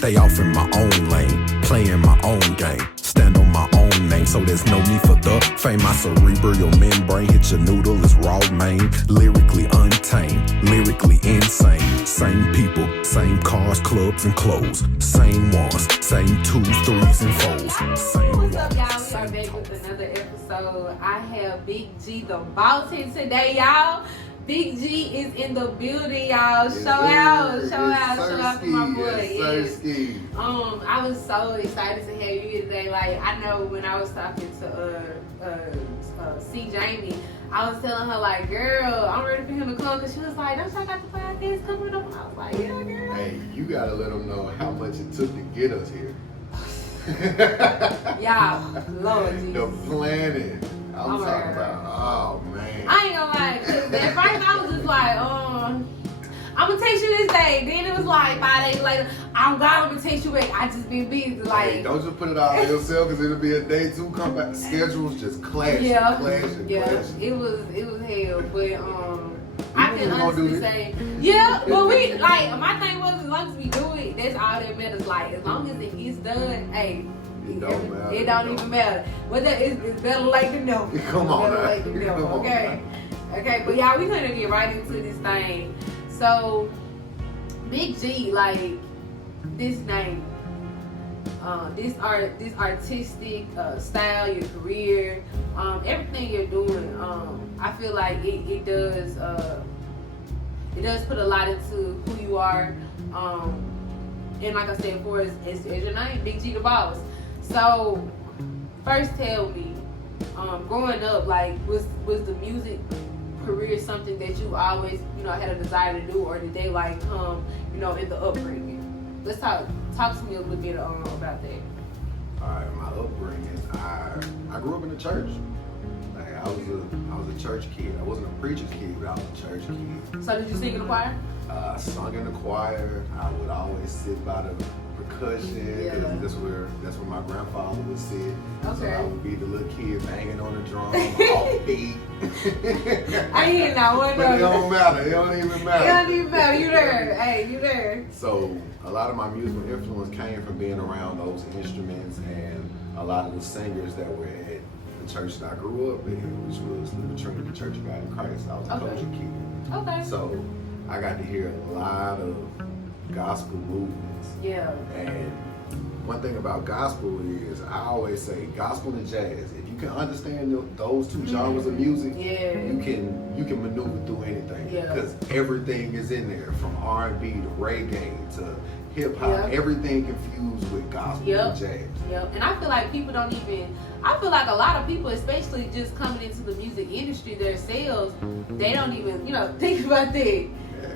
Stay off in my own lane, playing my own game. Stand on my own name, so there's no need for the fame. My cerebral membrane hit your noodle, it's raw main. Lyrically untamed, lyrically insane. Same people, same cars, clubs, and clothes. Same ones, same 2s, 3s, and 4s. Same What's up, y'all? We are back with another episode. I have Big G the boss here today, y'all. Big G is in the building, y'all. Show out for my boy. Yes. I was so excited to have you here today. Like, I know when I was talking to C. Jamie, I was telling her, like, girl, I'm ready for him to come, because she was like, don't y'all got the podcast coming up? And I was like, yeah, girl. Hey, you gotta let them know how much it took to get us here. Y'all, Lord Jesus. The planning. I'm talking about, oh man. I ain't gonna lie, because at first I was just like, I'm gonna text you this day. Then it was like 5 days later, I'm gonna text you back. I just been busy. Like, hey, don't just put it out on yourself, because it'll be a day two come back. Schedules just clash. Yeah, clashing. it was hell, but I can honestly say, yeah, but we, like, my thing was, as long as we do it, that's all that matters. Like, as long as it gets done, hey, it don't even matter. But it's better late than never. Come on, late than never. Okay, okay. But y'all, we gonna get right into this thing. So, Big G, like, this name, this artistic style, your career, everything you're doing, I feel like it does put a lot into who you are. And like I said before, it's your name, Big G the Boss. So, first tell me, growing up, like, was the music career something that you always, had a desire to do, or did they, like, come, in the upbringing? Let's talk to me a little bit about that. All right, my upbringing, I grew up in the church. Like, I was a church kid. I wasn't a preacher's kid, but I was a church kid. So did you sing in the choir? I sung in the choir. I would always sit by the percussion. Yeah. That's where my grandfather would sit. Okay. So I would be the little kid banging on the drum, off beat. I ain't hear that one. But it don't matter. It don't even matter. It don't even matter. You there. Hey, you there. So a lot of my musical influence came from being around those instruments and a lot of the singers that were at the church that I grew up in, which was the Trinity Church of God in Christ. I was a culture kid. Okay. So I got to hear a lot of gospel movements. Yeah. And one thing about gospel is, I always say, gospel and jazz, if you can understand those two genres of music, you can maneuver through anything. Because everything is in there, from R&B to reggae to hip hop, everything confused with gospel and jazz. Yep. And I feel like I feel like a lot of people, especially just coming into the music industry themselves, they don't even, think about that.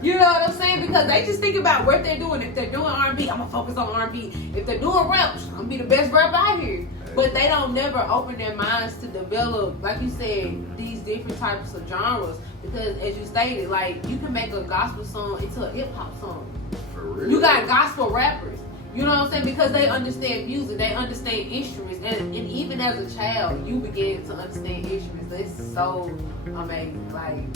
You know what I'm saying? Because they just think about what they're doing. If they're doing R&B, I'm going to focus on R&B. If they're doing rap, I'm going to be the best rapper out here. But they don't never open their minds to develop, like you said, these different types of genres. Because as you stated, like, you can make a gospel song into a hip-hop song. For real. You got gospel rappers. You know what I'm saying? Because they understand music, they understand instruments, and even as a child, you begin to understand instruments. It's so amazing. Like,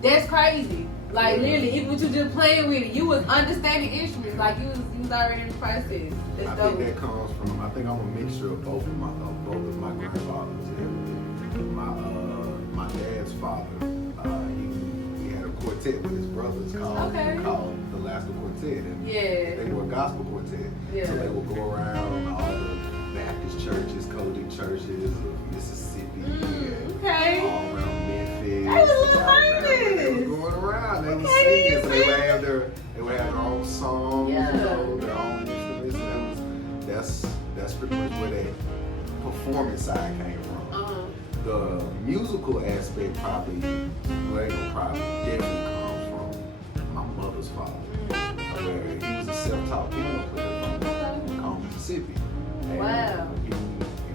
that's crazy. Like, literally, even with you just playing with it, you was understanding instruments. Like, you was already in the process. That's I dope. think that comes from, I think I'm a mixture of both of my grandfathers and everything. My dad's father, he had a quartet with his brothers called the Lasker Quartet, and they were a gospel quartet. So they would go around all the Baptist churches, Kojic churches of Mississippi, all around Memphis. They was little famous. They were going around. They were singing. So they would have their own songs, their own instruments. And that's pretty much where that performance side came from. The musical aspect probably definitely comes from my mother's father, where he was a self-taught piano player from Mississippi. And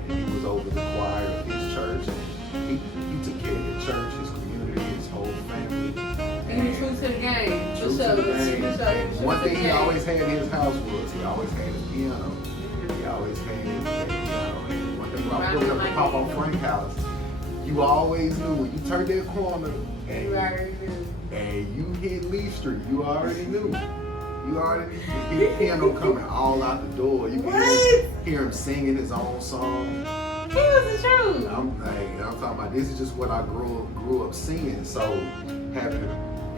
he was over the choir of his church, and he took care of the church, his community, his whole family. And true to the game. True to the game. One thing he always had in his house was he always had his piano. He always had his piano. And one thing about growing up at Papa Frank's house, you always knew when you turned that corner and you hit Lee Street, you already knew. You already hear him coming all out the door. You can hear him singing his own song. He was the truth. I'm talking about, this is just what I grew up seeing. So having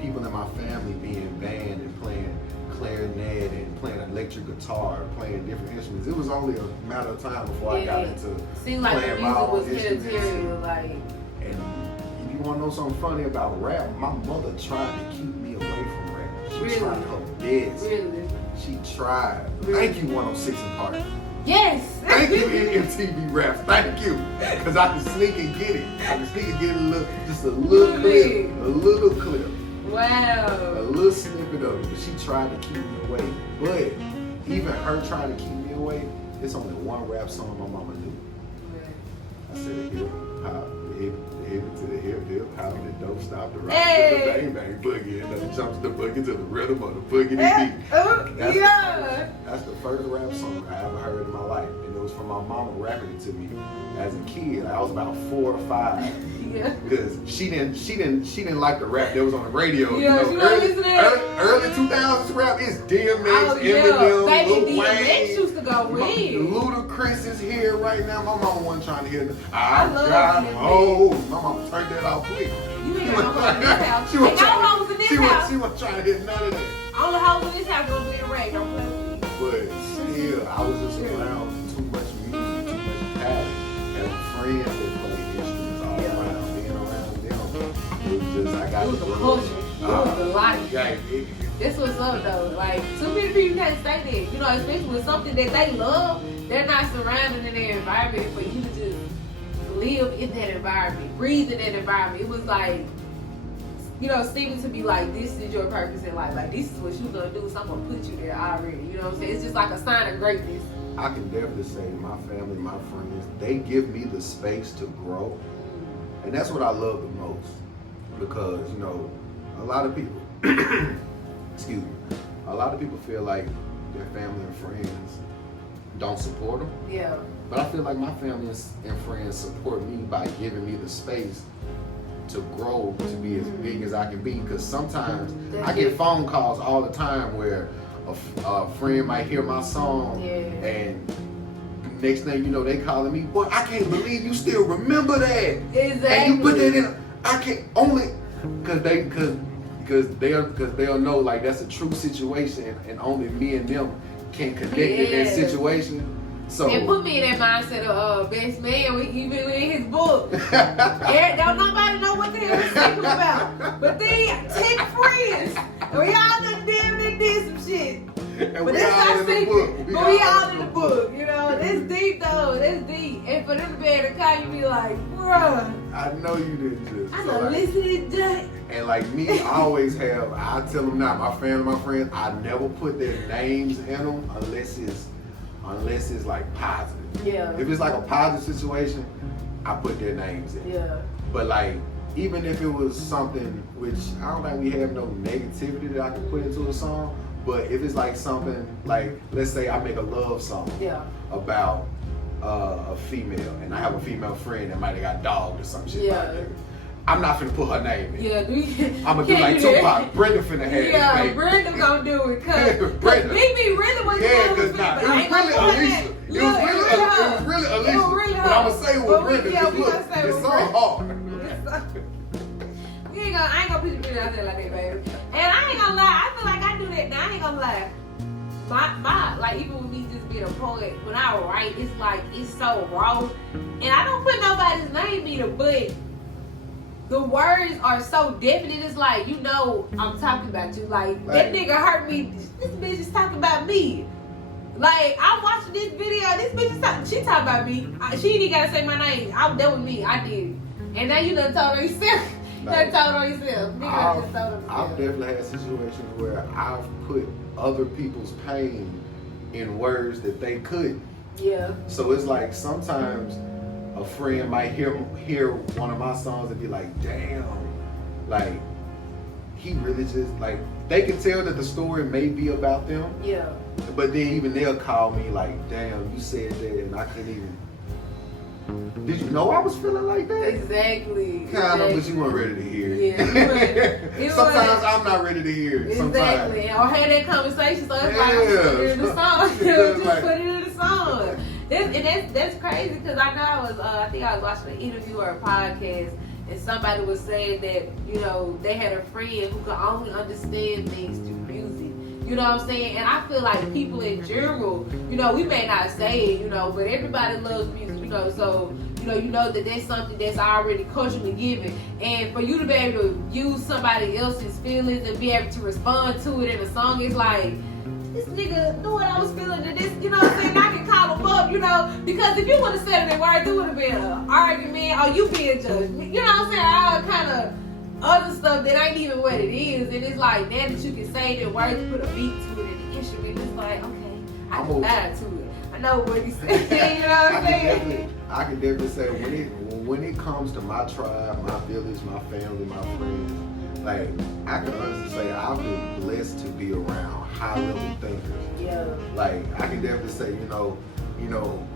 people in my family being band and playing clarinet and playing electric guitar, playing different instruments. It was only a matter of time before I got into seemed like the playing my music own was instruments. material, like. And if you want to know something funny about rap, my mother tried to keep me away from rap. She Really? tried her best. Really? She tried. Really? Thank you, 106 and Park. Yes. Thank you, MTV Raps. Thank you, because I can sneak and get it. I can sneak and get just a little clip, a little clip. Wow. A little snippet of it, but she tried to keep me away. But even her trying to keep me away, it's only one rap song my mama knew. I said, hip hop, hip to the hip, hop, and don't stop the rock. Hey. The bang bang boogie, and don't jump to the boogie to the rhythm of the boogie beat. That's the first rap song I ever heard in my life, and it was from my mama rapping it to me as a kid. I was about 4 or 5. Yeah. Because she didn't like the rap that was on the radio. Yeah, you she know, wasn't listening to that. early 2000s rap is DMX, Oh, yeah. Eminem, Baby, Lil DMX Wayne. used to go in. Ludacris is here right now. My mama wasn't trying to hear it. I I love got DMX. hoes. My mama turned that off quick. You ain't got no hoes in this house. She Ain't wasn't no trying hoes in this house. she wasn't trying to hear none of that. All the hoes in this house gonna be in rag. Don't play with me. But still, I was just around too much music, too much talent, and friends that played instruments all around. Being around them, it was just, I got It was to a grow. culture. It was a life. Yeah, That's what's up though. Like too many people can't say that. You know, especially with something that they love, they're not surrounded in their environment for you to just live in that environment, breathe in that environment. It was like, you know, seeming to be like, this is your purpose in life. Like this is what you're gonna do, so I'm gonna put you there already. You know what I'm saying? It's just like a sign of greatness. I can definitely say my family, my friends, they give me the space to grow. And that's what I love the most. Because, you know, a lot of people, excuse me, a lot of people feel like their family and friends don't support them. Yeah. But I feel like my family and friends support me by giving me the space to grow, to be as big as I can be. Because sometimes I get phone calls all the time where a friend might hear my song and next thing you know they calling me, boy, I can't believe you still remember that. Exactly. And you put that in. I can't only because they'll know like that's a true situation and only me and them can connect in that situation. So it put me in that mindset of best man, even in his book. Don't nobody know what the hell he's talking about. But then 10 friends, and we all done damn near did some shit. and But we that's all our in the secret. book. But we all in the book, you know. That's deep though. That's deep. And for them to be able to call you, be like, bruh, I know you didn't just. I so done like, listened to that. and like me, I always have. I tell them now, my family, my friends, I never put their names in them unless it's like positive. Yeah. If it's like a positive situation, I put their names in. Yeah. But like, even if it was something which I don't think we have no negativity that I can put into a song, but if it's like something like, let's say I make a love song about a female, and I have a female friend that might have got dogged or some shit like that. I'm not finna put her name in. Yeah, I'm gonna do like Tupac. Brenda finna have it. Yeah, baby. Brenda gonna do it. Cause Brenda. Big B really was Cause nah, it was really Alicia. It was really Alicia. But I'ma say it was Brenda. Yeah, Cause we look, gonna say it's it so was hard. I ain't gonna put your video out there like that, baby. And I ain't gonna lie, I feel like I do that now. I ain't gonna lie. My like even with me just being a poet, when I write, it's like it's so raw, and I don't put nobody's name in it, but the words are so definite. It's like, you know, I'm talking about you. Like that nigga hurt me. This bitch is talking about me. Like I'm watching this video. This bitch is talking. She talking about me. She didn't gotta say my name. That was me. I did it. And now you done told her yourself. Like, I've definitely had situations where I've put other people's pain in words that they couldn't. Yeah. So it's like sometimes a friend might hear one of my songs and be like, damn, like he really just like, they can tell that the story may be about them. Yeah. But then even they'll call me like, damn, you said that and I couldn't even. Did you know I was feeling like that? Exactly. Kind of, but you weren't ready to hear it. Yeah. Sometimes I'm not ready to hear it. Exactly. Sometimes. Or had that conversation, so it's like, just put it in the song. Just put it in the song. That's crazy because I know I think I was watching an interview or a podcast, and somebody was saying that, you know, they had a friend who could only understand things through music. You know what I'm saying? And I feel like people in general, you know, we may not say it, you know, but everybody loves music, you know, so, you know that that's something that's already culturally given. And for you to be able to use somebody else's feelings and be able to respond to it in a song, it's like, this nigga knew what I was feeling, and this, you know what I'm saying? I can call him up, you know, because if you would have said it in words, it would have been an argument, or you being judged. You know what I'm saying? All kind of other stuff that ain't even what it is, and it's like now that you can say that words, put a beat to it and the instrument, it's like, okay, I can vibe to it. I know what he's saying, you know what I'm saying? I can definitely say when it comes to my tribe, my village, my family, my friends, like I can honestly say I've been blessed to be around high level thinkers. Yeah. Like I can definitely say, you know,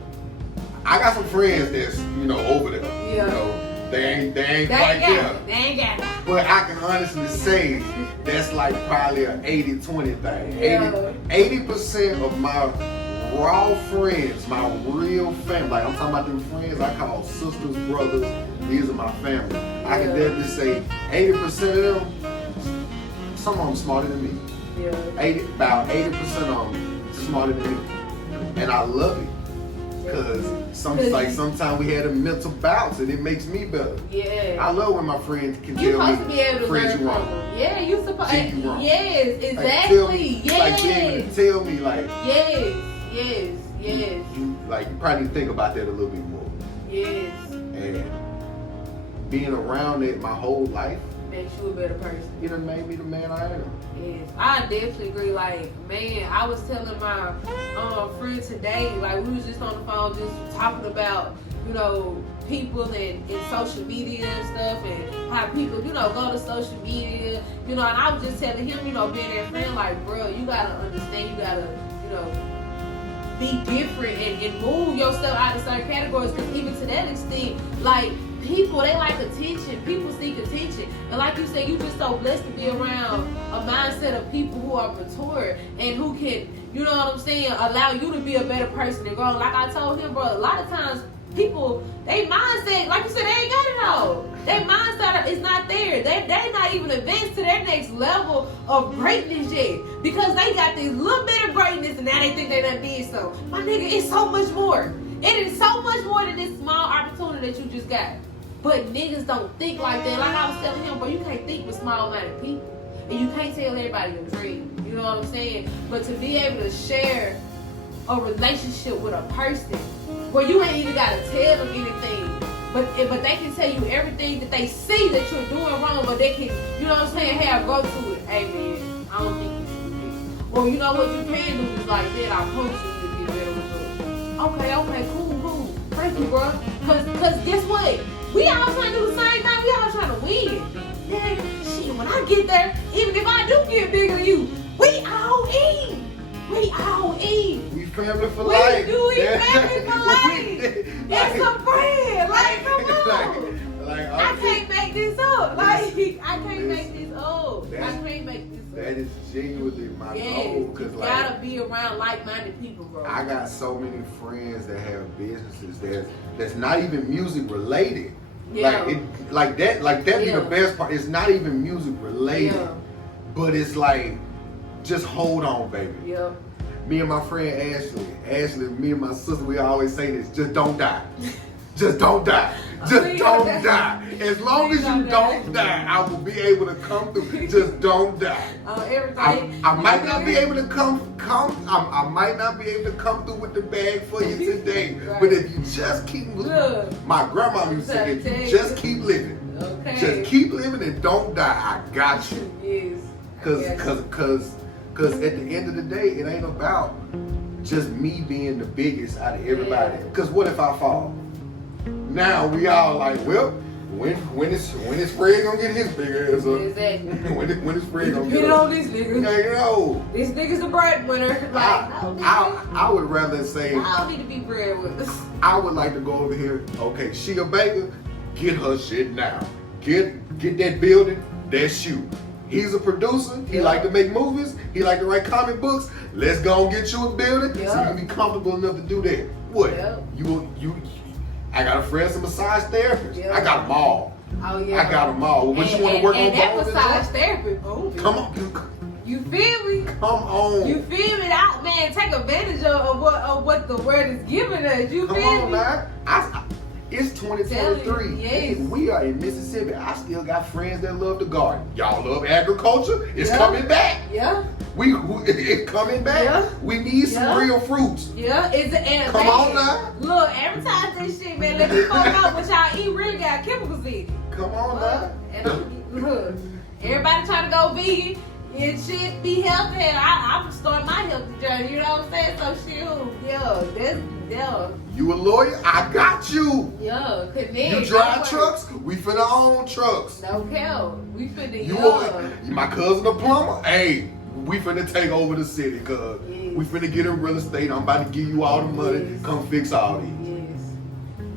I got some friends that's, you know, over there. Yeah. You know, they ain't quite there. They ain't got it. But I can honestly say that's like probably an 80-20 thing. Yeah. 80% of my raw friends, my real family, like I'm talking about them friends I call sisters, brothers, these are my family. I can definitely say 80% of them, some of them smarter than me. Yeah. About 80% of them smarter than me. And I love it. Because sometimes we had a mental bounce and it makes me better. Yeah. I love when my friends can You're tell me, supposed to be able to friends, learn you wrong. from them. Yeah, you supposed to. You wrong. Yes, Like, exactly. Yes. Like being able to tell me like, Yes. you probably think about that a little bit more. Yes. And being around it my whole life, Makes you a better person. it done made me the man I am. Yes, I definitely agree. Like, man, I was telling my friend today, like, we was just on the phone just talking about, you know, people and social media and stuff, and how people, you know, go to social media, you know, and I was just telling him, you know, being their friend, like, bro, you gotta understand, you gotta, you know, be different and move yourself out of certain categories, because even to that extent, like, people, they like attention. People seek attention. And like you said, you just so blessed to be around a mindset of people who are mature and who can, you know what I'm saying, allow you to be a better person and grow. Like I told him, bro, a lot of times people, they mindset, like you said, they ain't got it all. Their mindset is not there. They not even advanced to their next level of greatness yet. Because they got this little bit of greatness and now they think they done did so. My nigga, it's so much more. It is so much more than this small opportunity that you just got. But niggas don't think like that. Like I was telling him, bro, you can't think with small-minded people. And you can't tell everybody your dream. You know what I'm saying? But to be able to share a relationship with a person where you ain't even got to tell them anything, but they can tell you everything that they see that you're doing wrong, but they can, you know what I'm saying, have go to it. Hey, man, I don't think you should do this. Well, you know what you can do is like that. I promise you to get better results. Okay, cool. Thank you, bro. Cause guess what? We all trying to do the same thing. We all trying to win. Man, shit, when I get there, even if I do get bigger than you, we all eat. We family for life. We family for life. It's a friend. Like, come on. Like, I can't make this up. Like, I can't make this up. That is genuinely my goal. Cause you gotta be around like-minded people, bro. I got so many friends that have businesses that's not even music related. Yeah. Like that be the best part. It's not even music related. Yeah. But it's like, just hold on, baby. Yeah. Me and my friend Ashley, me and my sister, we always say this, just don't die. Just don't die. Just don't die. As long as you don't die, I will be able to come through. Just don't die. I might not be able to I might not be able to come through with the bag for you today. Right. But if you just keep living, my grandma used to say, if you just keep living, just keep living and don't die, I got you. Yes. Cause at the end of the day, it ain't about just me being the biggest out of everybody. Cause what if I fall? Now we all like, well, When is Fred gonna get his big ass up? Exactly. when is Fred gonna Get get it up? on this nigga. Yeah, you know. This nigga's the breadwinner. Like, I would rather say I don't need to be breadwinners. I would like to go over here. Okay, she a baker. Get her shit now. Get that building. That's you. He's a producer. He like to make movies. He like to write comic books. Let's go and get you a building so you can be comfortable enough to do that. What? You. I got a friend's a massage therapist. I got them all. Oh yeah. I got them all. When you want to work on that bones massage therapy, boom. come on. You feel me? Come on. You feel me? Man, take advantage of what the word is giving us. You Come feel on, me? man. It's 2023. Yes. We are in Mississippi. I still got friends that love the garden. Y'all love agriculture. It's coming back. Yeah. It's coming back. Yeah. We need some real fruits. Yeah. Come on now. Look, advertise this shit, man. Let me find out what y'all eat really got chemicals in it. Come on now. And look, everybody trying to go vegan. It should be healthy. I'm starting my healthy journey. You know what I'm saying? So shit, You a lawyer? I got you. Yeah, connect. You drive trucks? We finna own trucks. No hell. We finna My cousin a plumber? Hey, we finna take over the city, cuz. Yes. We finna get in real estate. I'm about to give you all the money. Yes. Come fix all these. Yes.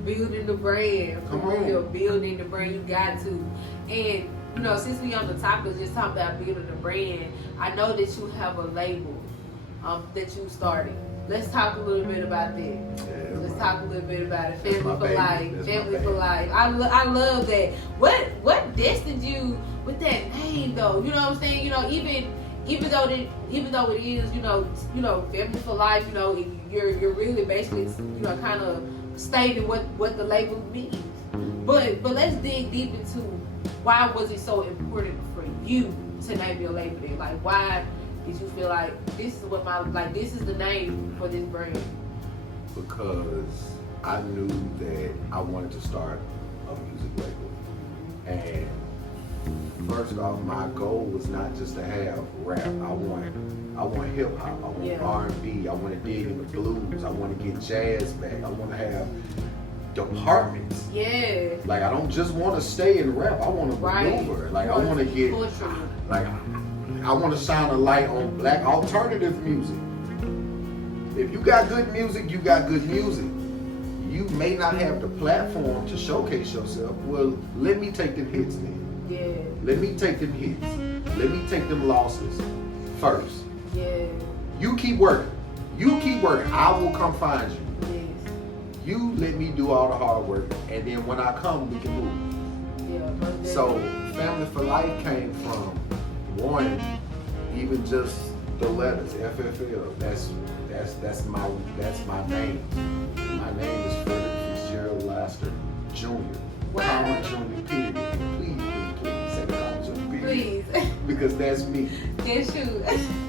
Building the brand. Come For on. real. Building the brand. You got to. And, you know, since we on the topic of just talking about building the brand, I know that you have a label that you started. Let's talk a little bit about that. Yeah, Let's talk a little bit about it. Family my for baby. life. That's my Family for baby. life. I love that. What destined you with that name though? You know what I'm saying? You know, even though it is, you know, family for life, you know, you're really basically, you know, kind of stating what the label means. But let's dig deep into why was it so important for you to name your label then? Like, why did you feel like this is this is the name for this brand? Because I knew that I wanted to start a music label. And first off, my goal was not just to have rap. I want hip hop. I want R&B. I want to dig in the blues. I want to get jazz back. I want to have departments. Yeah. Like, I don't just want to stay in rap. I want to maneuver. Like, I want to get like I want to shine a light on black alternative music. If you got good music, you got good music. You may not have the platform to showcase yourself. Well, let me take them hits then. Yeah. Let me take them hits. Let me take them losses first. Yeah. You keep working. You keep working. I will come find you. Yes. You let me do all the hard work, and then when I come, we can move. Yeah. So, Family for Life came from one, even just the letters FFL. That's my name. My name is Frederick Fitzgerald Laster Jr. Wow. Comma Jr. Period. Please say the comma Jr. Period. Please. Because that's me. Yes, you.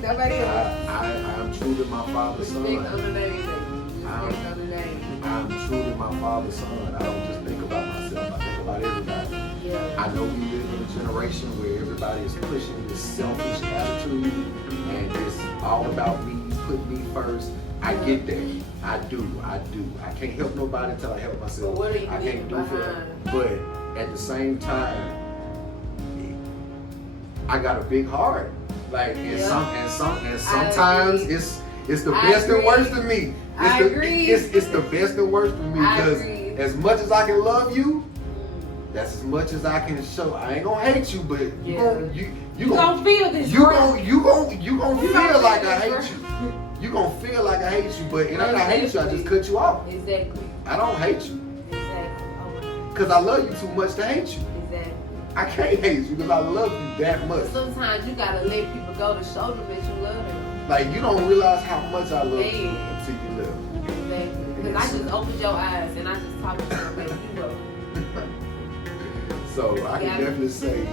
Nobody else. I am truly my father's son. Respect on the name. Respect on the name. I'm truly my father's son. I don't just think about myself. I think about everybody. Yeah. I know we live in a generation where everybody is pushing this selfish attitude and it's all about me, put me first. I get that. I do. I can't help nobody until I help myself. But what are you I can't do behind? for it. But at the same time, I got a big heart. Like sometimes it's the best and worst of me. It's the best and worst of me because as much as I can love you, that's as much as I can show. I ain't gonna hate you, but you gonna feel this. You gonna feel like I hate you. You gonna feel like I hate you, but it ain't I hate you. I just cut you off. Exactly. I don't hate you. Exactly. Cause I love you too much to hate you. Exactly. I can't hate you because I love you that much. Sometimes you gotta let people go to show them that you love them. Like, you don't realize how much I love you until you live. Exactly. Because I just opened your eyes and I just talked to you and you up. So I can definitely say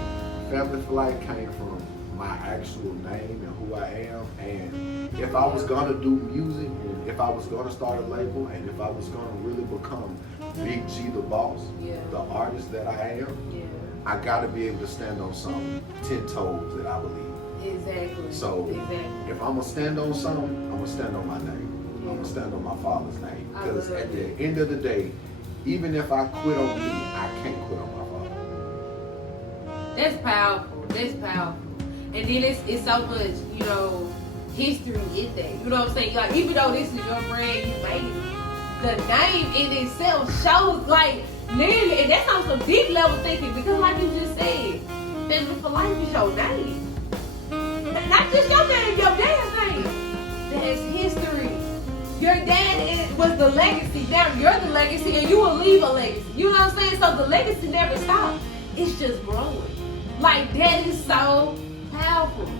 Family for Life came from my actual name and who I am. And if I was gonna do music, and if I was gonna start a label, and if I was gonna really become Big G the boss, the artist that I am, I gotta be able to stand on some 10 toes that I believe. Exactly. So if I'm gonna stand on something, I'm gonna stand on my name. I'm gonna stand on my father's name. Because at the end of the day, even if I quit on me, I can't quit on my father. That's powerful. That's powerful. And then it's so much, you know, history in that. You know what I'm saying? Like, even though this is your brand, you made it. The name in itself shows, like, literally, and that's on some deep level thinking, because like you just said, Family for Life is your name. Not just your name, your dad's name. That's history. Your dad was the legacy. Now you're the legacy, and you will leave a legacy. You know what I'm saying? So the legacy never stops. It's just growing. Like, that is so powerful.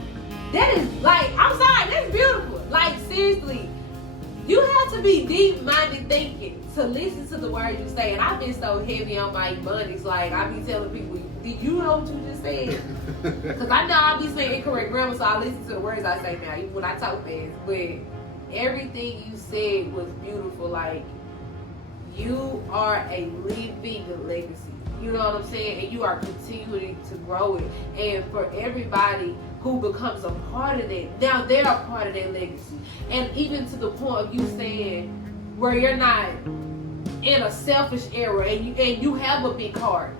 That is, like, I'm sorry, that's beautiful. Like, seriously, you have to be deep-minded thinking to listen to the words you say. And I've been so heavy on my ebonics. Like, I be telling people, did you know what you just said? Because I know I be saying incorrect grammar, so I listen to the words I say now, even when I talk fast. But everything you said was beautiful. Like, you are a living legacy. You know what I'm saying? And you are continuing to grow it. And for everybody who becomes a part of that, now they're a part of that legacy. And even to the point of you saying where you're not in a selfish era and you have a big heart,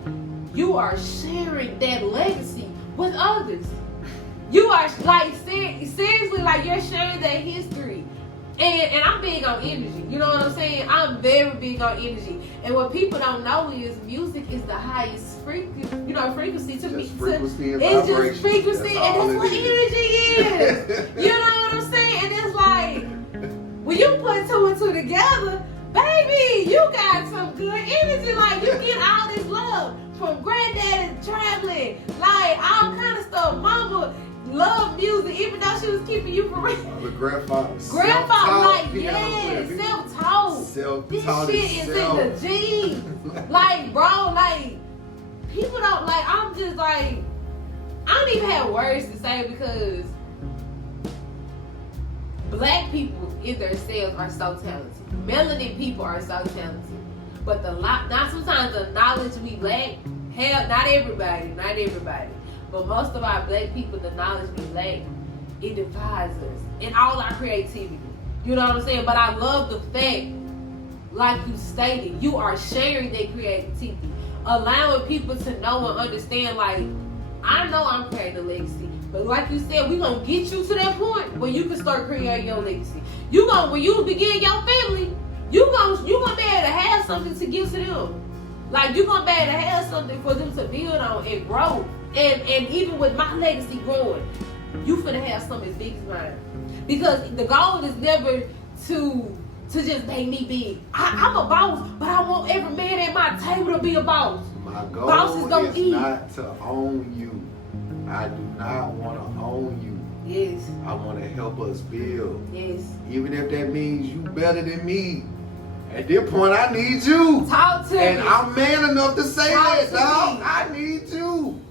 you are sharing that legacy with others. You are, like, seriously, like, you're sharing that history. And I'm big on energy. You know what I'm saying? I'm very big on energy. And what people don't know is music is the highest frequency to me. Frequency and it's vibration. just frequency, and that's what energy is. You know what I'm saying? And it's like, when you put two and two together, baby, you got some good energy. Like, you get all this love from granddaddy traveling, like, all kind of stuff. Mama love music, even though she was keeping you for real. The grandfather, like, yeah, self-taught. This shit is in the genes. Like, bro, like, people don't, like, I'm just like, I don't even have words to say, because black people in themselves are so talented. Melanin people are so talented. But not sometimes the knowledge we lack, hell, not everybody. But most of our black people, the knowledge we lack, it divides us in all our creativity. You know what I'm saying? But I love the fact, like you stated, you are sharing that creativity, allowing people to know and understand, like, I know I'm creating a legacy, but like you said, we're going to get you to that point where you can start creating your legacy. When you begin your family, you're gonna be able to have something to give to them. Like, you're going to be able to have something for them to build on and grow. And even with my legacy growing, you finna have something as big as mine. Because the goal is never to just make me big. I'm a boss, but I want every man at my table to be a boss. My goal Bosses is not to own you. I do not want to own you. Yes. I want to help us build. Yes. Even if that means you better than me. At this point, I need you. Talk to me. And I'm man enough to say Talk that, to dog. me. I need you.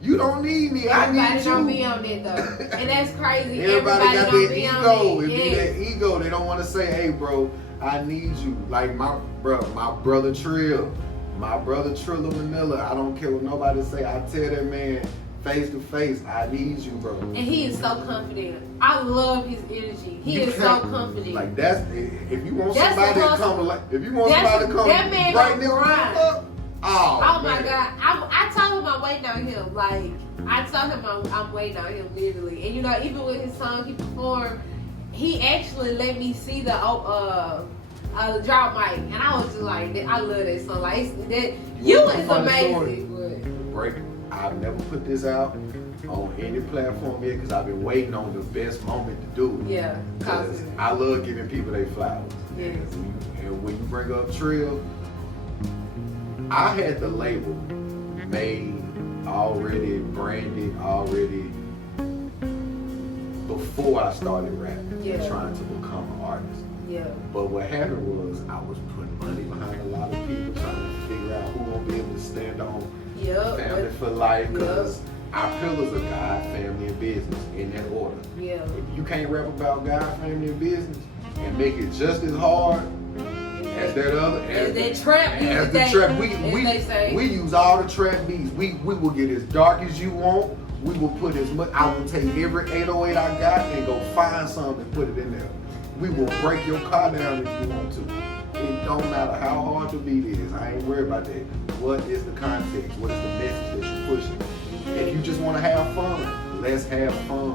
You don't need me. Everybody I need don't you. be on that, though. And that's crazy. Everybody got don't that be ego. on It that. be Yes. that ego. They don't want to say, hey, bro, I need you. Like my brother Trill. My brother Trilla Manila. I don't care what nobody say. I tell that man face to face, I need you, bro. And he is so confident. I love his energy. He is so confident. Like, that's, if you want That's somebody to the come, like, if you want somebody to come that man right gonna this grind. up, Oh my man. God. I told him I'm waiting on him. Like, I told him I'm waiting on him, literally. And, you know, even with his song he performed, he actually let me see the drop mic. And I was just like, I love that song. Like, you is amazing. Break. I've never put this out on any platform yet because I've been waiting on the best moment to do it. Yeah. Because I love giving people their flowers. Yes. And when you bring up Trill, I had the label made already, branded already before I started rapping and trying to become an artist. Yeah. But what happened was I was putting money behind a lot of people trying to figure out who gonna be able to stand on Family for Life, because our pillars are God, family, and business in that order. Yeah. If you can't rap about God, family, and business and make it just as hard as that other, as that trap, as the trap, we use all the trap beats. We will get as dark as you want. We will put as much. I will take every 808 I got and go find something and put it in there. We will break your car down if you want to. It don't matter how hard the beat is. I ain't worried about that. what is the context? What is the message that you're pushing? If you just want to have fun, let's have fun.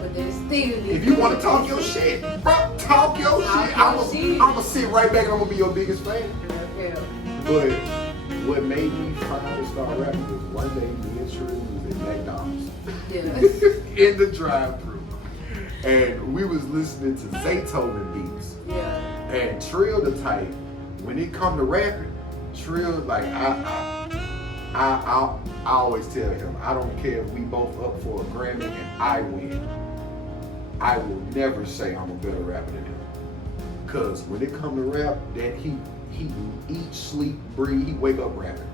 But there's still if you want to talk your shit, bro, talk your shit. I'm gonna sit right back and I'm gonna be your biggest fan. But what made me finally start rapping was one day me and Trill was at McDonald's in the drive-thru, and we was listening to Zaytoven beats. Yeah. And Trill the type, when it come to rapping, Trill like I always tell him, I don't care if we both up for a Grammy and I win, I will never say I'm a better rapper than him. Cause when it come to rap, that he eat, sleep, breathe, he wake up rapping.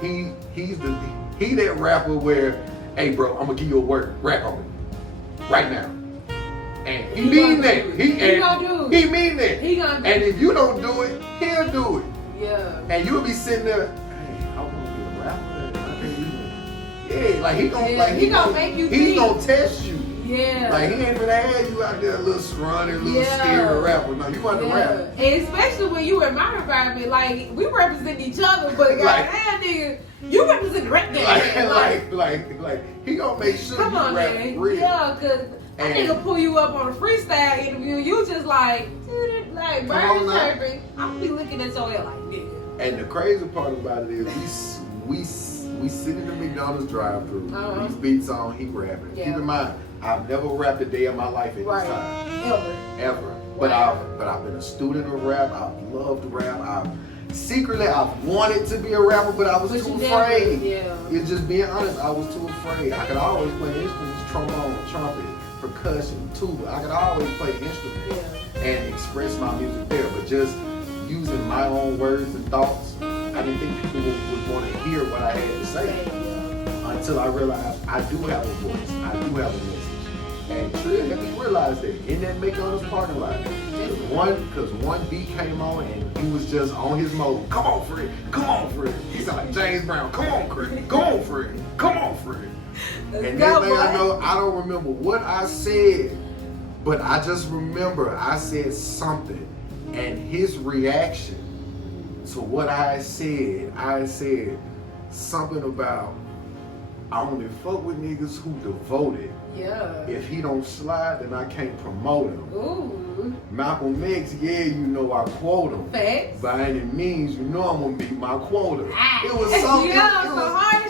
He that rapper where, hey bro, I'm gonna give you a word, rap on it right now. And he mean that. He mean that. He gonna do and if you don't do it, he'll do it. Yeah. And you'll be sitting there, hey, I wanna be a rapper. I can't even. Yeah, like he gonna make you. He's gonna test you. Yeah. Like he ain't gonna have you out there a little scrawny, a little scared rapper. No, you want to rap. And especially when you in my environment, like we represent each other, but goddamn nigga, you represent the rap game. Like he gonna make sure come you on, rap man. real. Yeah, cause that nigga pull you up on a freestyle interview, you just like bird chirping. I'm gonna be looking at your head like nigga. And the crazy part about it is we sit in the McDonald's drive-thru. These beats on, he rapping. Yeah. Keep in mind, I've never rapped a day of my life at this time. Ever. But I've been a student of rap. I've loved rap. I've wanted to be a rapper, but I was too afraid. It's just being honest, I was too afraid. I could always play instruments, trombone, trumpet, percussion, tuba. I could always play instruments and express my music there, but just using my own words and thoughts, I didn't think people would want to hear what I had to say. Until I realized I do have a voice, I do have a message. And Trill helped me realize that in that McDonald's parking lot. Because one beat came on and he was just on his mode. Come on, Fred. Come on, Fred. He sounded like James Brown. Come on, Fred. Come on, Fred. Come on, Fred. And next thing I know, I don't remember what I said, but I just remember I said something. And his reaction to what I said something about, I only fuck with niggas who devoted. Yeah. If he don't slide, then I can't promote him. Ooh. Malcolm X, yeah, you know I quote him. Facts. By any means, you know I'm gonna meet my quota. It was something.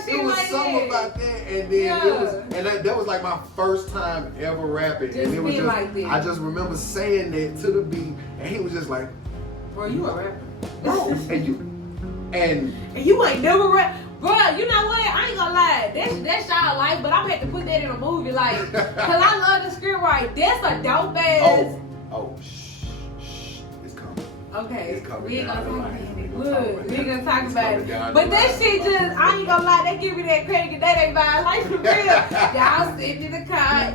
It was something about that, and then that was like my first time ever rapping, just and it was just like that. I just remember saying that to the beat, and he was just like, "Bro, you a rapper, bro," and you ain't never rap. Bro, you know what? I ain't gonna lie. That's y'all life, but I'm gonna have to put that in a movie, like, cause I love the script right. That's a dope ass. Shh, it's coming. Okay. It's coming. We ain't gonna talk about it. Good. We ain't gonna talk about it. But that shit just, I ain't gonna lie, they give me that credit, cause that ain't my life for real. Y'all sitting in the car,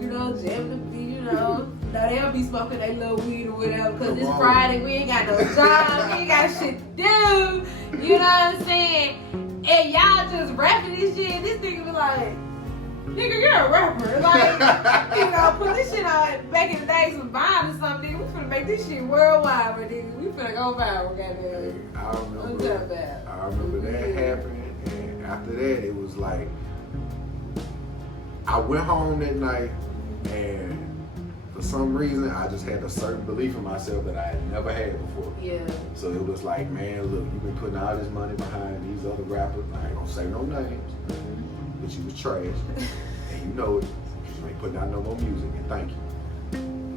you know, jamming the beat, you know. No, they'll be smoking their little weed or whatever, cause it's Friday, we ain't got no job, we ain't got shit to do. You know what I'm saying? And y'all just rapping this shit, this nigga be like, nigga, you're a rapper. Like, you know, put this shit on back in the days with Vine or something. We finna make this shit worldwide, but nigga, we finna go viral, goddamn. I remember that happening, and after that, it was like, I went home that night, and for some reason, I just had a certain belief in myself that I had never had before. Yeah. So it was like, man, look, you've been putting all this money behind these other rappers. I ain't gonna say no names, but you was trash, and you know it. You ain't putting out no more music, and thank you.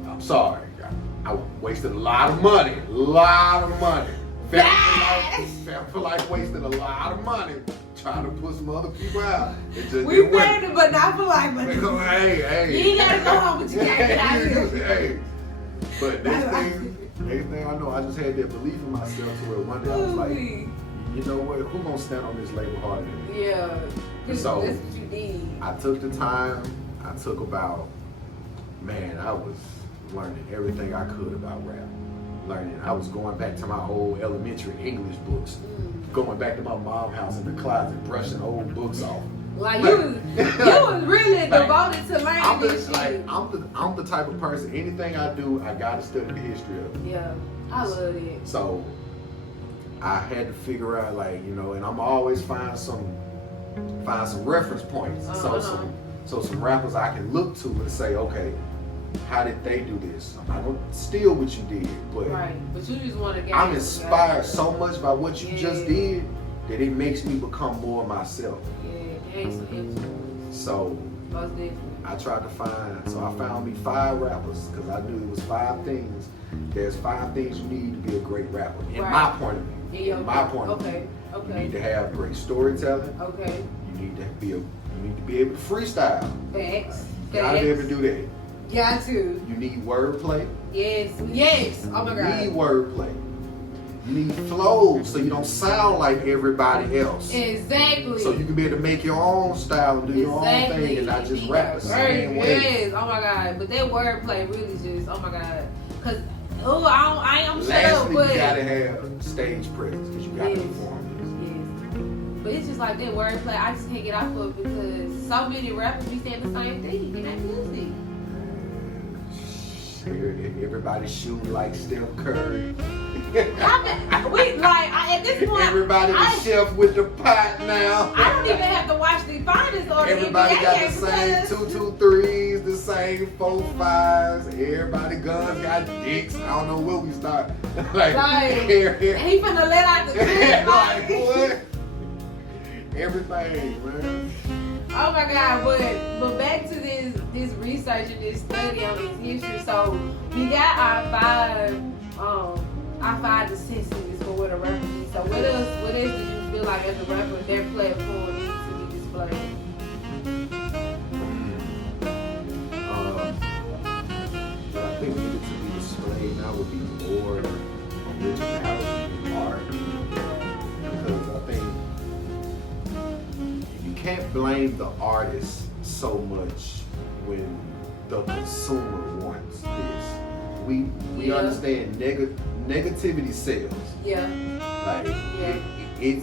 I'm sorry. I wasted a lot of money. Felt for like wasted a lot of money trying to put some other people out. It just we paid it, but not for like money. Hey. You ain't gotta go home, but you gotta get out of here. Hey. But next thing I know, I just had that belief in myself to where one day I was like, you know what? Who gonna stand on this label harder than me? Yeah. So that's what you need. I took the time. I took about, man, I was learning everything I could about rap. I was going back to my old elementary English books. Going back to my mom's house in the closet, brushing old books off. Like you was really devoted to learning this shit. I'm the type of person, anything I do, I gotta study the history of it. Yeah, I love it. So I had to figure out, like, you know, and I'm always find some reference points. So some rappers I can look to and say, okay, how did they do this? I'm not gonna steal what you did, but But you just want to get. I'm inspired so much by what you just did that it makes me become more myself. So I tried to find. So I found me 5 rappers because I knew it was 5 things. There's 5 things you need to be a great rapper. In my point of view. In my point of view. You need to have great storytelling. You need to be able to freestyle. Facts. Gotta be able to do that. Got to. You need wordplay. Yes. Oh my God. You need wordplay. You need flow so you don't sound like everybody else. Exactly. So you can be able to make your own style and do your own thing and not just rap the same way. Yes. Oh my God. But that wordplay really just, oh my God. Cause I am shut up, but you gotta have stage presence because you gotta perform this. Yes. But it's just like that wordplay. I just can't get off of it because so many rappers be saying the same thing in that music. Everybody shooting like Steph Curry. At this point, everybody the chef with the pot now. I don't even have to watch the finals or everybody the NBA got the same 2-2-3s, the same 4-5s. Everybody guns got dicks. I don't know where we start. Like and he finna let out the clip. Like what? Everything, man. Oh my God, but back to this research and this study on this history. So we got our 5 necessities for what a rapper is. So what else do you feel like as a rapper their platform needs to be displayed? What I think needed to be displayed now would be more originality in art. Because I think you can't blame the artist so much when the consumer wants this. We understand negativity sells. Like it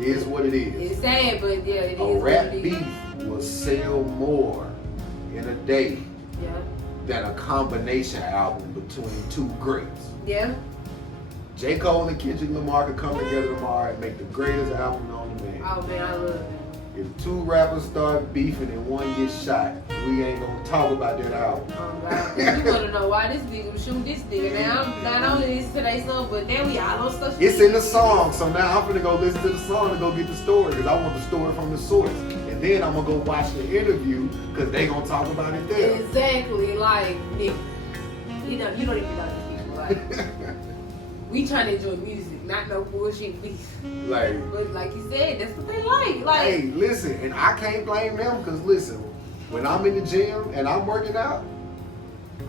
is what it is. It's sad, but it is. A rap beef will sell more in a day than a combination album between 2 greats. J. Cole and Kendrick Lamar could come together tomorrow and make the greatest album known to man. Oh man, I love it. If 2 rappers start beefing and one gets shot, we ain't gonna talk about that album. Oh God, you wanna know why this nigga was shooting this nigga? Now, not only is today's song, but then we all on social media. It's in the song, so now I'm gonna go listen to the song and go get the story because I want the story from the source. And then I'm gonna go watch the interview because they gonna talk about it there. Exactly, like nigga, you don't even know these people. Like we trying to enjoy music, not no bullshit beef. But like you said, that's what they like. Hey, listen, and I can't blame them because listen, when I'm in the gym and I'm working out,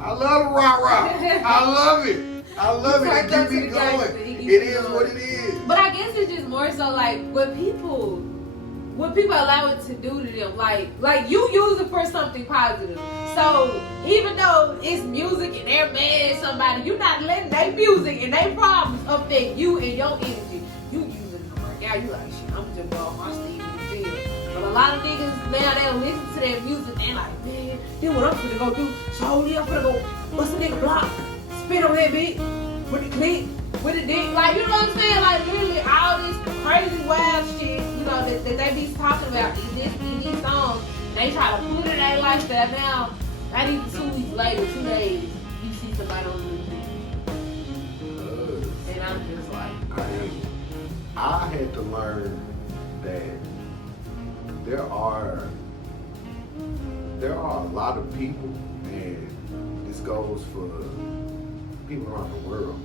I love the rah-rah. I love it. It keeps me going. It is what it is. But I guess it's just more so like what people allow it to do to them. Like you use it for something positive. So even though it's music and they're mad at somebody, you're not letting their music and their problems affect you and your energy. You use it to work out. You like, shit, I'm just going my Steve in the field. But a lot of niggas now, they'll listen to that music and they're like, man, this what I'm finna go do. So I'm finna go bust a nigga block, spit on that bitch, with the click, with the dick. Like, you know what I'm saying? Like, literally all this crazy wild shit, you know, that they be talking about in these songs. They try to put it in their lifestyle now. Not even 2 weeks later, 2 days, you see somebody on the news. And I'm just like, I had to learn that there are a lot of people, and this goes for people around the world.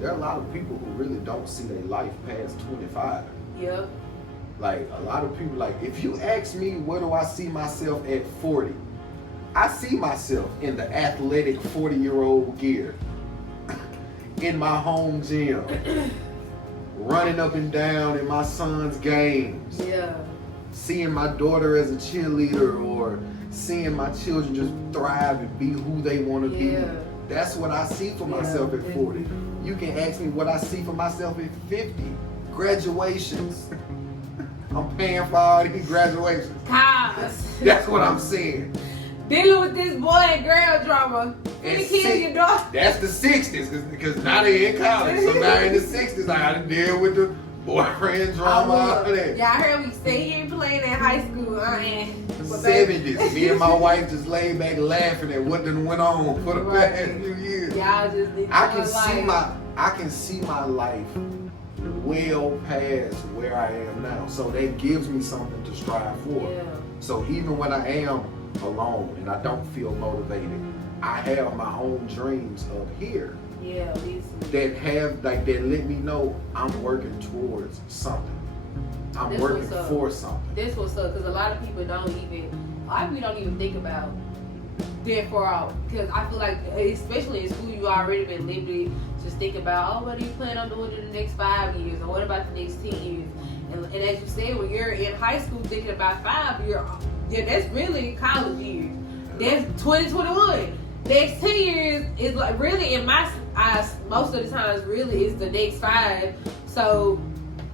There are a lot of people who really don't see their life past 25. Yep. Like a lot of people, like if you ask me where do I see myself at 40, I see myself in the athletic 40-year-old gear in my home gym, running up and down in my son's games. Seeing my daughter as a cheerleader or seeing my children just thrive and be who they want to be. That's what I see for myself at 40. You can ask me what I see for myself at 50. Graduations. I'm paying for all these graduations. Cars. That's what I'm seeing. Dealing with this boy and girl drama. And Finna kill your daughter. That's the 60s, because now they in college. So now in the 60s, I gotta deal with the boyfriend drama, all that. Yeah, I heard we stay here playing in high school. 70s. Me and my wife just laid back laughing at what done went on for the past few years. Y'all just I can see my life well past where I am now. So that gives me something to strive for. Yeah. So even when I am alone and I don't feel motivated, I have my own dreams up here. Yeah, that let me know I'm working towards something. I'm working for something. This what's up, because a lot of people don't even think about that far out. Because I feel like, especially in school, you already been limited. Just think about, what do you plan on doing in the next 5 years, or what about the next 10 years? And as you said, when you're in high school thinking about 5 years, that's really college years. That's 2021. Next 10 years is like really, in my eyes, most of the times really is the next 5. So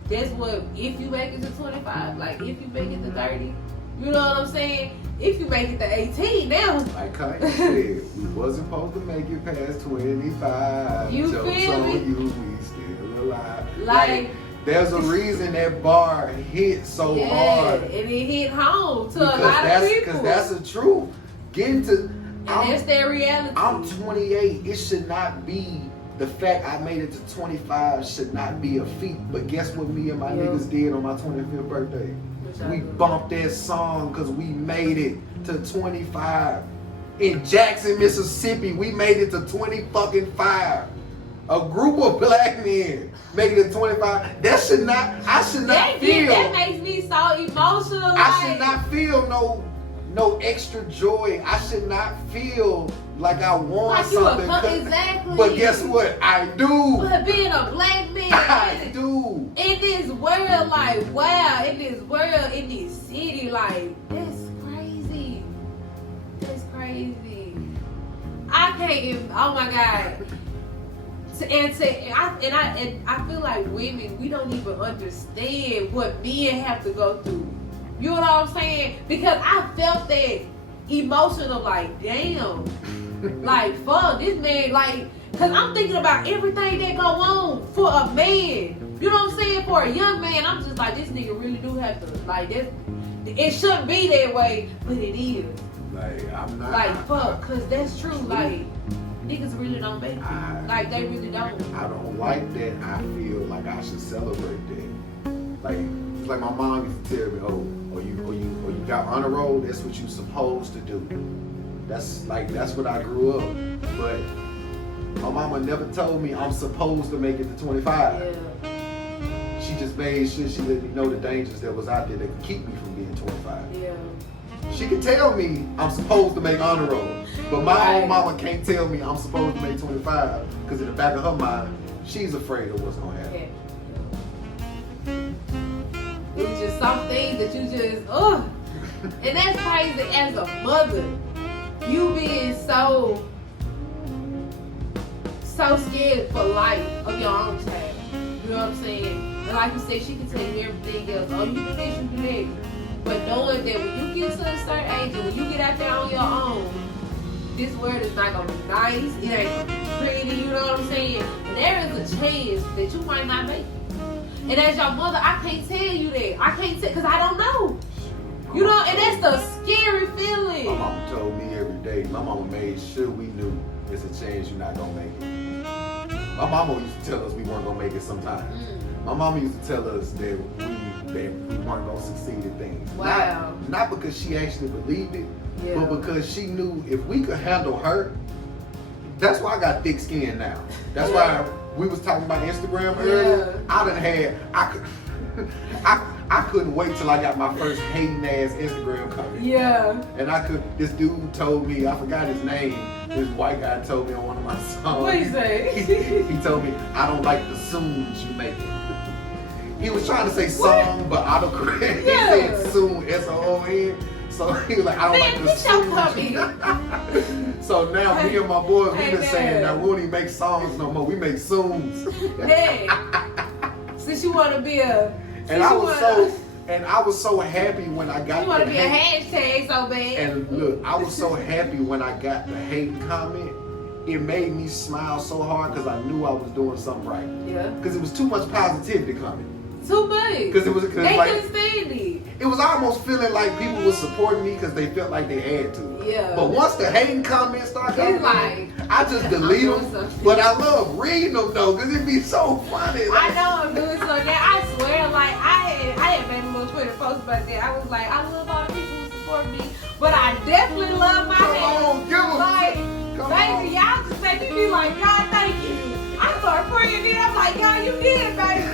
that's what, if you make it to 25, like if you make it to 30, you know what I'm saying? If you make it to 18 now. Like Kanye said, we wasn't supposed to make it past 25. You Jokes feel on me? you, we still alive. Like there's a reason that bar hit so hard. And it hit home to a lot of people. Because that's the truth. Getting to... that's their reality. I'm 28. It should not be, the fact I made it to 25 should not be a feat. But guess what me and my niggas did on my 25th birthday? We bumped that song because we made it to 25. In Jackson, Mississippi, we made it to 25. A group of black men made it to 25. I should not feel. That makes me so emotional. I should not feel no extra joy. I should not feel like I won something. Exactly. But guess what? I do. But being a black man, I do. In this world, like, wow, in this world, in this city, like, that's crazy. That's crazy. I can't even, oh my God. And I feel like women, we don't even understand what men have to go through. You know what I'm saying? Because I felt that emotion of like, damn, like, fuck, this man, like, because I'm thinking about everything that go on for a man. You know what I'm saying? For a young man, I'm just like, this nigga really do have to, like, it shouldn't be that way, but it is. Like, I'm not. Like, fuck, because that's true. Like, niggas really don't make it. Like, they really don't. I don't like that. I feel like I should celebrate that. Like, it's like my mom used to tell me, or you got honor roll, that's what you supposed to do. That's what I grew up. But my mama never told me I'm supposed to make it to 25. Yeah. She just made sure she let me know the dangers that was out there that could keep me from being 25. Yeah. She could tell me I'm supposed to make honor roll, but my own mama can't tell me I'm supposed to make 25, because in the back of her mind, she's afraid of what's gonna happen. It was just some things that you just, and that's crazy as a mother. You being so scared for life of your own child. You know what I'm saying? And like you said, she can tell you everything else. Oh, you do this, you do that. But knowing that when you get to a certain age and when you get out there on your own, this world is not gonna be nice. It ain't gonna be pretty. You know what I'm saying? And there is a chance that you might not make it. And as your mother, I can't tell you that. I can't tell, because I don't know. You know, and that's the scary feeling. My mama told me every day. My mama made sure we knew there's a chance you're not gonna make it. My mama used to tell us we weren't gonna make it sometimes. My mama used to tell us that we weren't gonna succeed at things. Wow. Not because she actually believed it, Yeah. but because she knew if we could handle her. That's why I got thick skin now. That's why we was talking about Instagram earlier. I couldn't wait till I got my first hating ass Instagram comment. Yeah. And this dude told me, I forgot his name, this white guy told me on one of my songs. What did he say? He told me, I don't like the soons you make it. He was trying to say song, but autocorrect. Yeah. He said soon, S-O-O-N. So he was like, I don't like the soons. So now me and my boys, we been saying that we don't even make songs no more. We make soons. Hey. Since you want to be a... And I And I was so happy when I got You want to the be a hashtag so bad. And look, I was so happy when I got the hate comment. It made me smile so hard because I knew I was doing something right. Yeah. Because it was too much positivity coming. Too much. Because it was they like, couldn't stand it. it was almost feeling like people were supporting me because they felt like they had to. Yeah. But once the hating comments start coming, like, I just delete them. But I love reading them though because it be so funny. I know I'm doing something. I swear, like I had made a little Twitter post about that. I was like, I love all the people who support me, but I definitely love my haters. Like, baby, y'all just make me be like, God, thank you. I start praying, then I'm like, God, you did, baby.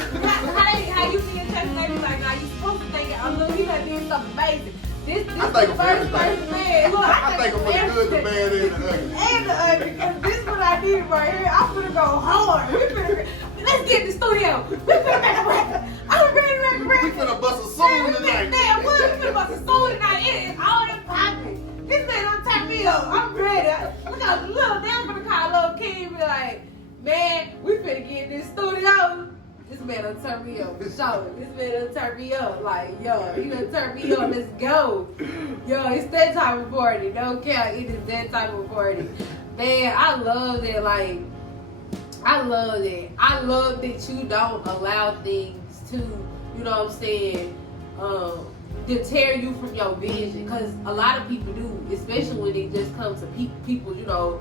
How you be in church, baby? Like, nah, you supposed to think, oh, look, he done did something amazing. This I think the first person, man. Look, I think I'm for the good, the bad, and the ugly. And the ugly, because this is what I did right here. I'm gonna go hard. Let's get in the studio. We finna make a record. I'm ready to make a record. We finna bust a song tonight. Man, what? We finna bust a song tonight. It is all in pocket. This man don't turn me up. I'm ready. Look out the little damn gonna call little King and be like, man, we finna get in this studio. This man done turn me up for sure. This man done turn me up. Like, yo, he done turn me up. Let's go. Yo, it's that type of party. Don't care. It is that type of party. Man, I love that. Like, I love that. I love that you don't allow things to, you know what I'm saying, deter you from your vision. Because a lot of people do, especially when it just comes to people, you know,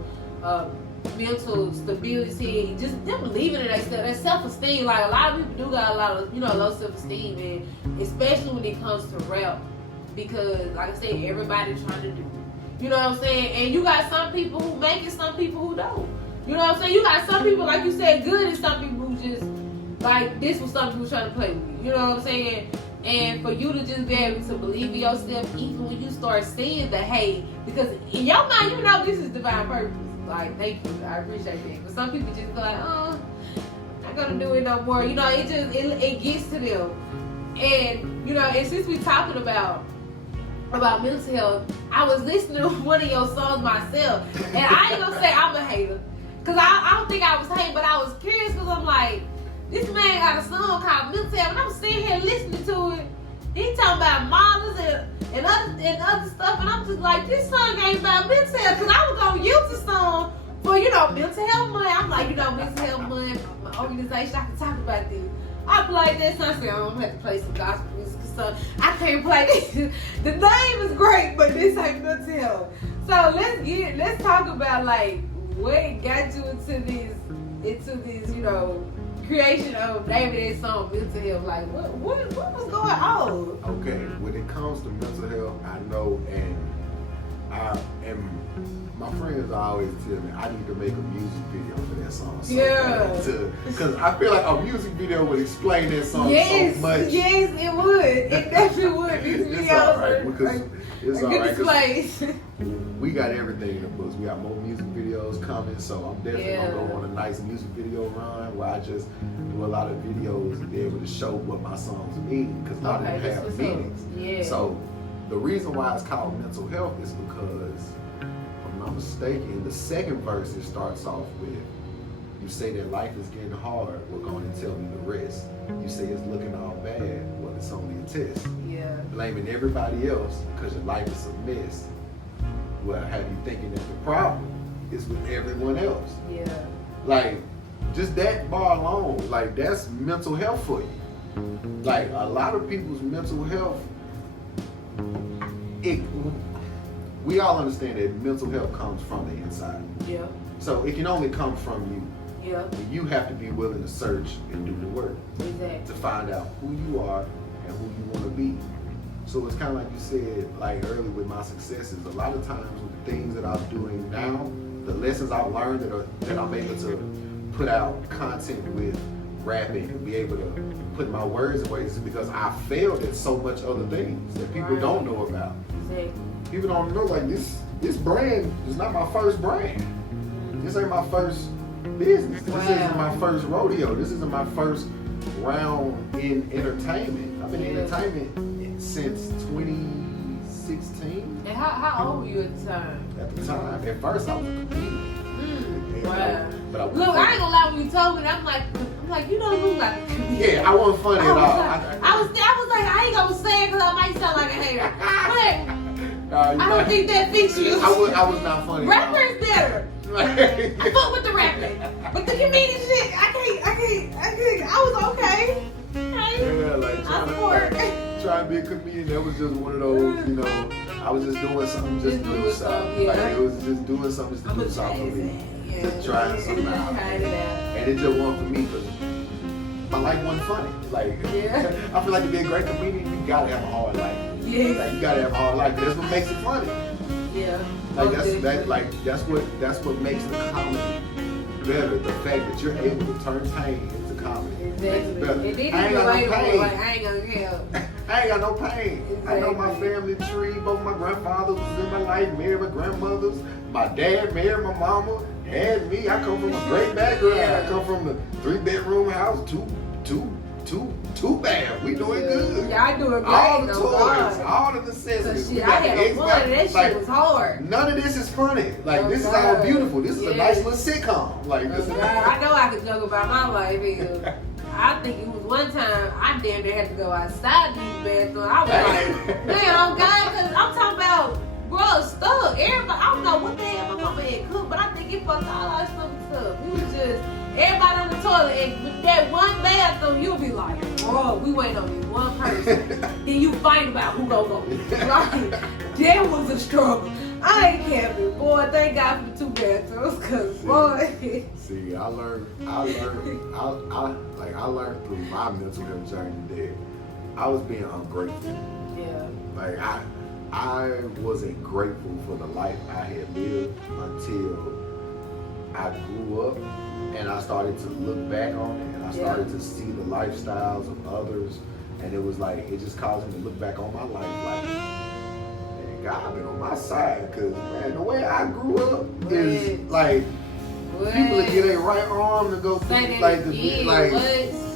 mental stability, just them believing in themselves, their self-esteem. Like, a lot of people do got a lot of, you know, low self-esteem, and especially when it comes to rap, because like I said, everybody trying to do it. You know what I'm saying? And you got some people who make it, some people who don't. You know what I'm saying? You got some people, like you said, good, and some people who just, like, this was something who trying to play with you. You know what I'm saying? And for you to just be able to believe in yourself, even when you start seeing the hate, because in your mind, you know this is divine purpose. Like, thank you, I appreciate that. But some people just be like, I'm not gonna do it no more. You know, it just, it gets to them. And, you know, and since we talking about mental health, I was listening to one of your songs myself. And I ain't gonna say I'm a hater, because I don't think I was hating, but I was curious, because I'm like, this man got a song called Mental Health, and I'm sitting here listening to it. He talking about models and other stuff, and I'm just like, this song ain't about mental health, because I was gonna use the song for, you know, mental health month. I'm like, you know, mental health month, my organization, I can talk about this. I played that song. I said, I'm gonna have to play some gospel music or something. I can't play this. The name is great, but this ain't mental health. So let's talk about, like, what got you into this, you know, creation of maybe that song mental health. Like, what was going on? Okay, when it comes to mental health, I know, and my friends always tell me I need to make a music video for that song. So because I feel like a music video would explain that song so much. Yes, it would. It definitely would. These it's videos all right, because it's all right. Displays. We got everything in the books. We got more music videos coming, so I'm definitely gonna go on a nice music video run where I just do a lot of videos and be able to show what my songs mean, because a lot of them have meanings. Yeah. So the reason why it's called mental health is because, if I'm not mistaken, the second verse it starts off with, you say that life is getting hard, we're going to tell you the rest. You say it's looking all bad, well, it's only a test. Yeah. Blaming everybody else because your life is a mess. Well, have you thinking that the problem is with everyone else? Yeah. Like, just that bar alone, like, that's mental health for you. Like, a lot of people's mental health, we all understand that mental health comes from the inside. Yeah. So it can only come from you. Yeah. And you have to be willing to search and do the work. Exactly. To find out who you are and who you want to be. So it's kind of like you said, like earlier with my successes, a lot of times with the things that I'm doing now, the lessons I've learned that I'm able to put out content with rapping and be able to put my words in ways is because I failed at so much other things that people don't know about. Exactly. People don't know, like, this brand is not my first brand. This ain't my first business. This isn't my first rodeo. This isn't my first round in entertainment. I've been in entertainment since 2016. And how old were you at the time? At the time, at first I was a comedian. Wow. But I look, I ain't gonna lie, when you told me, I'm like, you don't look like a comedian. Yeah, I wasn't funny at all. I was like, I ain't gonna say it because I might sound like a hater. But I don't think that fits you. I was not funny. Rapper is better. I fuck with the rapping, but the comedian shit, I can't. I was okay. Yeah, like trying to be a comedian, that was just one of those, you know, I was just doing something just to do something. Yeah. Like, it was just doing something just to do something for me. Yeah. Just trying something out. And it just wasn't for me because my life wasn't funny. Like, I feel like to be a great comedian, you gotta have a hard life. Yeah. Like, you gotta have a hard life. That's what makes it funny. Yeah. Like that's what makes the comedy better. The fact that you're able to turn pain into comedy. Exactly. Better. And then I ain't got no pain. Like, I ain't gonna help. I ain't got no pain. Exactly. I know my family tree. Both my grandfathers was in my life, married my grandmothers. My dad married my mama, had me. I come from a great background. I come from the 3-bedroom house, two bath. We doing good. Yeah, I doing great. All the toys, all the necessities. Shit, I had a fun. That shit was hard. None of this is funny. Like, this is all beautiful. This is a nice little sitcom. Like, this. I know I could joke about my life. I think it was one time I damn near had to go outside to use the bathroom. I was like, man, oh God, because I'm talking about, bro, stuck. Everybody, I don't know what the hell my mama had cooked, but I think it fucked all our stuff. We was just, everybody on the toilet, and with that one bathroom, you'll be like, bro, we waiting on this one person. Then you fight about who gonna go. Right? That was a struggle. I ain't capping. Boy, thank God for the 2 bathrooms, because, boy. See, I learned through my mental health journey that I was being ungrateful. Yeah. Like, I wasn't grateful for the life I had lived until I grew up and I started to look back on it and I started to see the lifestyles of others, and it was like, it just caused me to look back on my life like, man, God been on my side, because, man, the way I grew up is like, people that get a right arm to go through, like,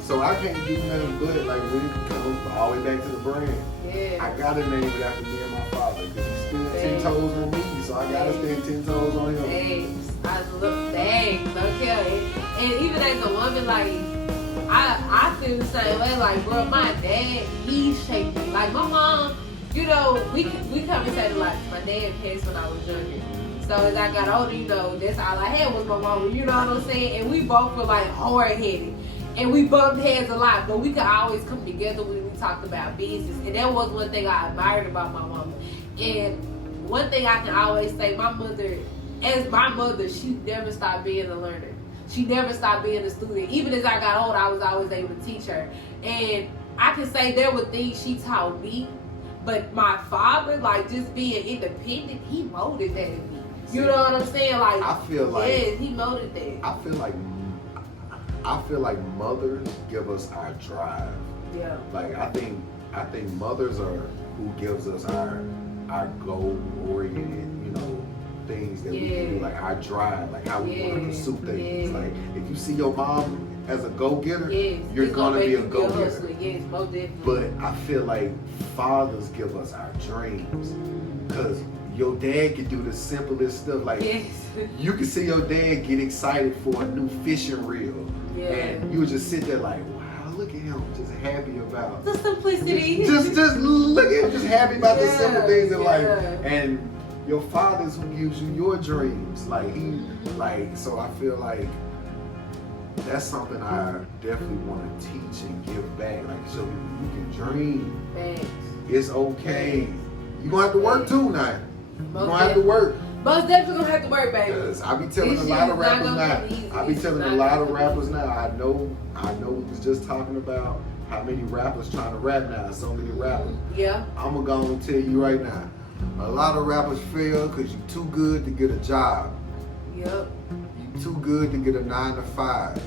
so I can't do nothing but, like, when it comes all the way back to the brand. Yeah. I gotta name it after me and my father, because he's still 10 toes on me, so I gotta stand 10 toes on him. Thanks. I look, thanks, okay. And even as a woman, like, I feel the same way, like, bro, my dad, he shaped me. Like, my mom, you know, we conversated a lot. My dad passed when I was younger. So as I got older, you know, that's all I had was my mama, you know what I'm saying? And we both were like hard-headed. And we bumped heads a lot, but we could always come together when we talked about business. And that was one thing I admired about my mama. And one thing I can always say, my mother, she never stopped being a learner. She never stopped being a student. Even as I got older, I was always able to teach her. And I can say there were things she taught me, but my father, like, just being independent, he molded that in me. You know what I'm saying? Like, I feel like, yes, he molded that. I feel like mothers give us our drive. Yeah. Like, I think mothers are who gives us our goal-oriented, you know, things that we can do, like our drive, like how we want to pursue things. Like, if you see your mom as a go-getter, you're gonna be a go-getter. Yes, most definitely. But I feel like fathers give us our dreams, because your dad can do the simplest stuff. Like, you can see your dad get excited for a new fishing reel, and you would just sit there like, wow, look at him, just happy about the simplicity. Just look at him, just happy about the simple things in life. And your father's who gives you your dreams. So I feel like that's something I definitely want to teach and give back. Like, so you can dream. Thanks. It's okay. You're gonna have to work too now. You're gonna have to work. Most definitely gonna have to work, baby. Cause I be telling a lot of rappers now. I be telling a lot of rappers now. I know we was just talking about how many rappers trying to rap now. So many rappers. Yeah. I'm gonna go and tell you right now. A lot of rappers fail because you're too good to get a job. Yep. You too good to get a 9 to 5.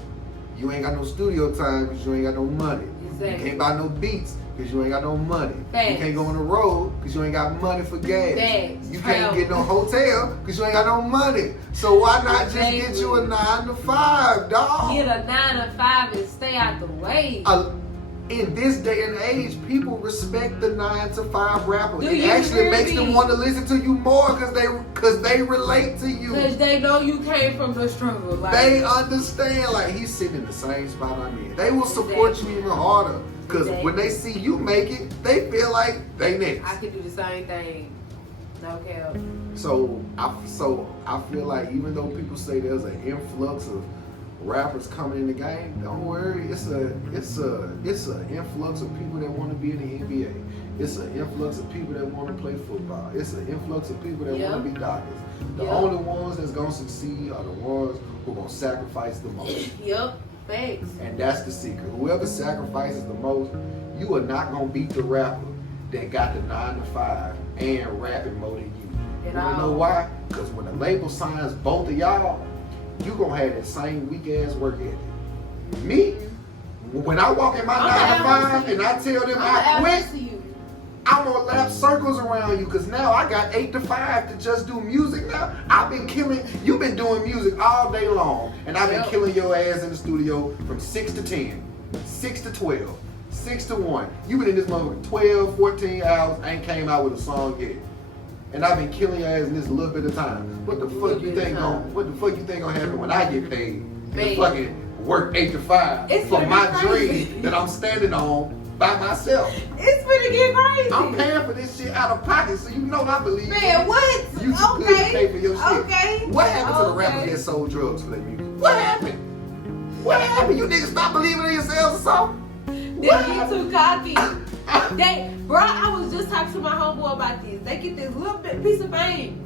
You ain't got no studio time because you ain't got no money. Exactly. You can't buy no beats because you ain't got no money. Thanks. You can't go on the road because you ain't got money for gas. Thanks. You can't get no hotel because you ain't got no money. So why not just get you a 9 to 5, dog? Get a 9 to 5 and stay out the way. in this day and age, people respect the 9-to-5 rapper. Do It you actually hear makes me? them want to listen to you more because they relate to you. Because they know you came from the struggle. Like, They understand, like, he's sitting in the same spot I'm in. They will support you even harder. Because when they see you make it, they feel like they next. I can do the same thing. No cap. So I feel like even though people say there's an influx of rappers coming in the game, don't worry. It's an influx of people that want to be in the NBA. It's an influx of people that want to play football. It's an influx of people that want to be doctors. The only ones that's gonna succeed are the ones who are gonna sacrifice the most. Yep. Thanks. And that's the secret. Whoever sacrifices the most, you are not gonna beat the rapper that got the 9-to-5 and rapping more than you. You wanna know why? Because when the label signs both of y'all, you gonna have that same weak ass work ethic. Me, when I walk in my 9-to-5 and I tell them I quit, I'm gonna lap circles around you because now I got 8 to 5 to just do music now. I've been killing, you've been doing music all day long, and I've been killing your ass in the studio from 6 to 10, 6 to 12, 6 to 1. You've been in this motherfucker 12, 14 hours, ain't came out with a song yet. And I've been killing your ass in this little bit of time. What the fuck you think gonna happen when I get paid? To fucking work 8 to 5 for my dream that I'm standing on by myself. It's gonna get crazy. I'm paying for this shit out of pocket, so you know I believe. Man, what? You too good to pay for your shit. Okay. What happened to the rappers that sold drugs for their music? What happened? What happened? You niggas stop believing in yourselves or something? They get too cocky. Bro, I was just talking to my homeboy about this. They get this little piece of fame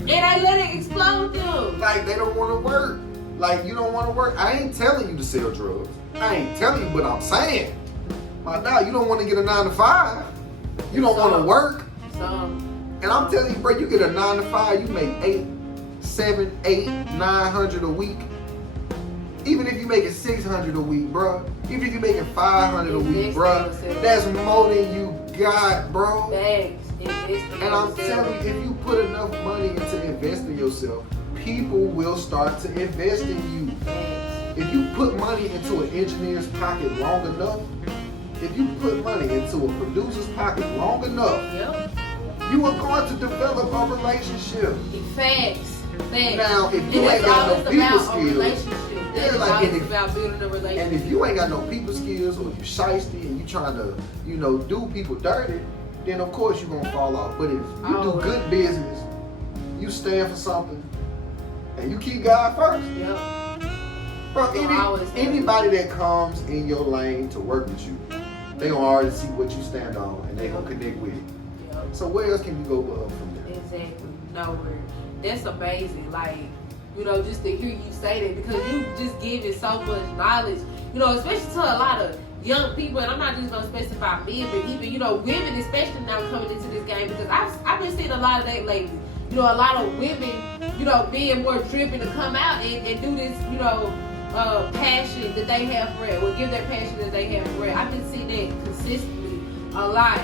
and they let it explode them. Like they don't want to work. Like you don't want to work. I ain't telling you to sell drugs. I ain't telling you, but I'm saying. My dog, you don't want to get a 9-to-5. You don't want to work. And I'm telling you, bro, you get a 9-to-5, you make 8, 7, 8, 900 a week. Even if you make it 600 a week, bro. Even if you making 500 a week, bro. That's more than you got, bro. Thanks. And I'm telling you, if you put enough money into investing in yourself, people will start to invest in you. If you put money into an engineer's pocket long enough, if you put money into a producer's pocket long enough, you are going to develop a relationship. Facts. Now, if you ain't got no people skills, about building a relationship. And if you ain't got no people skills or you shiesty and you trying to, do people dirty, then of course you're gonna fall off. But if you do good business, you stand for something, and you keep God first. Bro, anybody that comes in your lane to work with you, they gonna already see what you stand on and they gonna connect with it. So where else can you go from there? Exactly. Nowhere. That's amazing. Like, just to hear you say that, because you just giving so much knowledge, especially to a lot of young people, and I'm not just gonna specify men, but even, women especially now coming into this game, because I've been seeing a lot of that lately. A lot of women, being more driven to come out and do this, passion that they have for it, or give their passion that they have for it. I've been seeing that consistently a lot.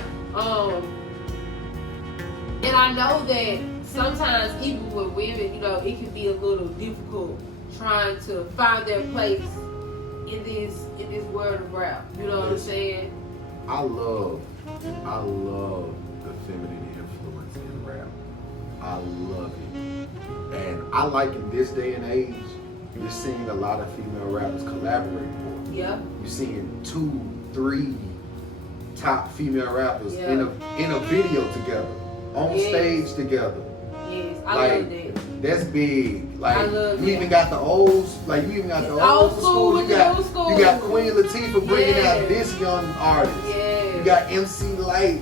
And I know that sometimes even with women, it can be a little difficult trying to find their place in this world of rap. You know what I'm saying? I love the feminine influence in rap. I love it. And I like in this day and age, you're seeing a lot of female rappers collaborating more. Yeah. You're seeing 2, 3 top female rappers in a video together, on stage together. Yes, I love that. That's big. Like I love you even got the old school. You got Queen Latifah bringing out this young artist. Yes. You got MC Light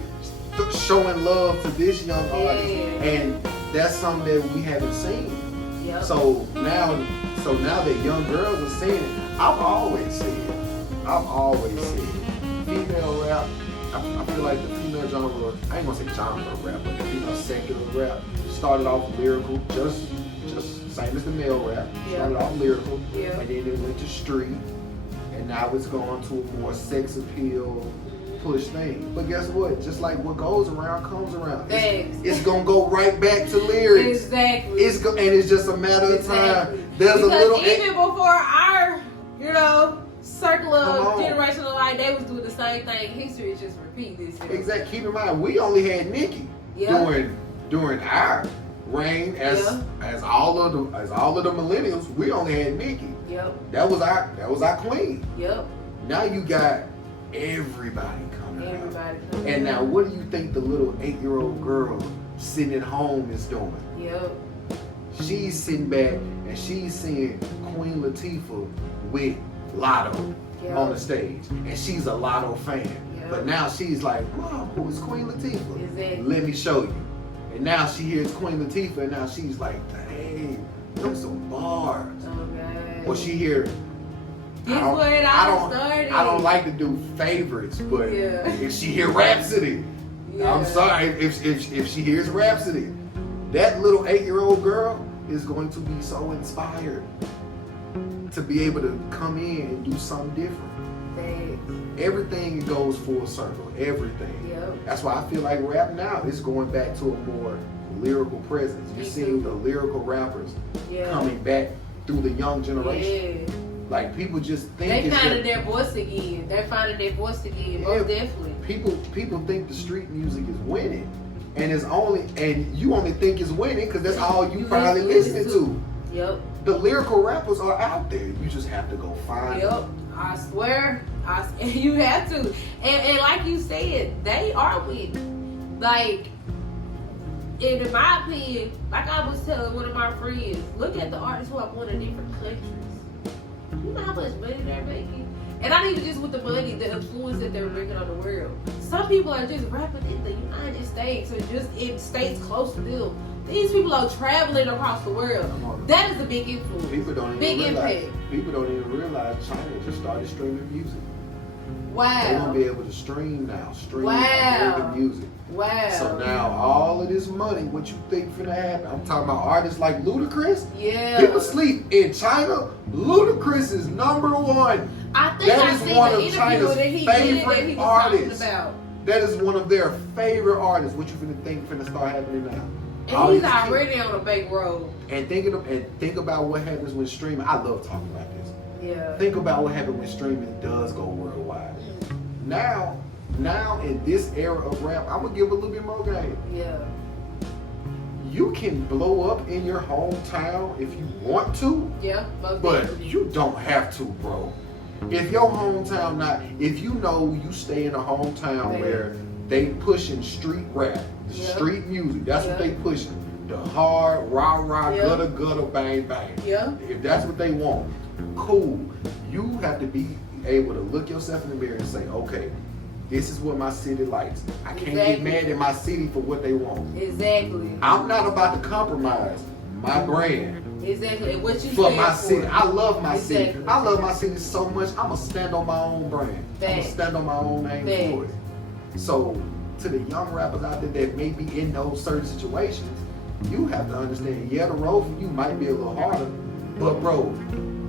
showing love to this young artist, and that's something that we haven't seen. Yep. So now that young girls are seeing it, I've always said, female rap. I feel like the female genre, I ain't gonna say genre rap, but the female secular rap started off lyrical, just same as the male rap. Started off lyrical, and then it went to street, and now it's gone to a more sex appeal push thing. But guess what? Just like what goes around comes around. It's gonna go right back to lyrics. Exactly. And it's just a matter of time. There's because a little even before our, circle of generational life, they was doing the same thing. History is just repeating itself. Exactly. Keep in mind, we only had Nicki during our reign as all of the millennials. We only had Nicki. Yep. That was our queen. Yep. Now you got everybody coming out. And now, what do you think the little 8-year-old girl sitting at home is doing? Yep. She's sitting back and she's seeing Queen Latifah with Lotto on the stage, and she's a Lotto fan. Yep. But now she's like, Mom, who is Queen Latifah? Exactly. Let me show you. And now she hears Queen Latifah, and now she's like, dang, them some bars. Okay. Or she hear, I don't like to do favorites, but if she hear Rhapsody, I'm sorry, if she hears Rhapsody, that little 8-year-old girl is going to be so inspired to be able to come in and do something different. Thanks. Everything goes full circle. Everything. Yep. That's why I feel like rap now is going back to a more lyrical presence. You're seeing the lyrical rappers coming back through the young generation. Yeah. Like, people just think they finding their voice again. They're finding their voice again. Most definitely. People think the street music is winning, and you only think it's winning because that's all you probably listening to. Yep. The lyrical rappers are out there. You just have to go find them. I swear, you have to. And like you said, they are winning. Like, in my opinion, like I was telling one of my friends, look at the artists who have won in different countries. You know how much money they're making? And not even just with the money, the influence that they're bringing on the world. Some people are just rapping in the United States or just in states close to them. These people are traveling across the world. That is a big influence. People don't even realize China just started streaming music. Wow. They're going to be able to stream now. American music. Wow. So now all of this money, what you think finna happen? I'm talking about artists like Ludacris. Yeah. People sleep in China. Ludacris is #1. I think that is one of China's favorite artists. That is one of their favorite artists. What you think finna start happening now? And he's already on a big road. And think about what happens when streaming. I love talking about this. Yeah. Think about what happens when streaming does go worldwide. Now in this era of rap, I'm gonna give a little bit more game. Yeah. You can blow up in your hometown if you want to. Yeah. But you don't have to, bro. If your hometown if you know you stay in a hometown where they pushing street rap, street music, that's what they pushing. The hard, rah, gutter, bang, bang. Yeah. If that's what they want, cool. You have to be able to look yourself in the mirror and say, okay, this is what my city likes. I can't get mad at my city for what they want. Exactly. I'm not about to compromise my brand. Exactly. And what you for my city. I love my city. I love my city so much. I'm gonna stand on my own brand. I'm gonna stand on my own name for it. So to the young rappers out there that may be in those certain situations, you have to understand, the road for you might be a little harder, but bro,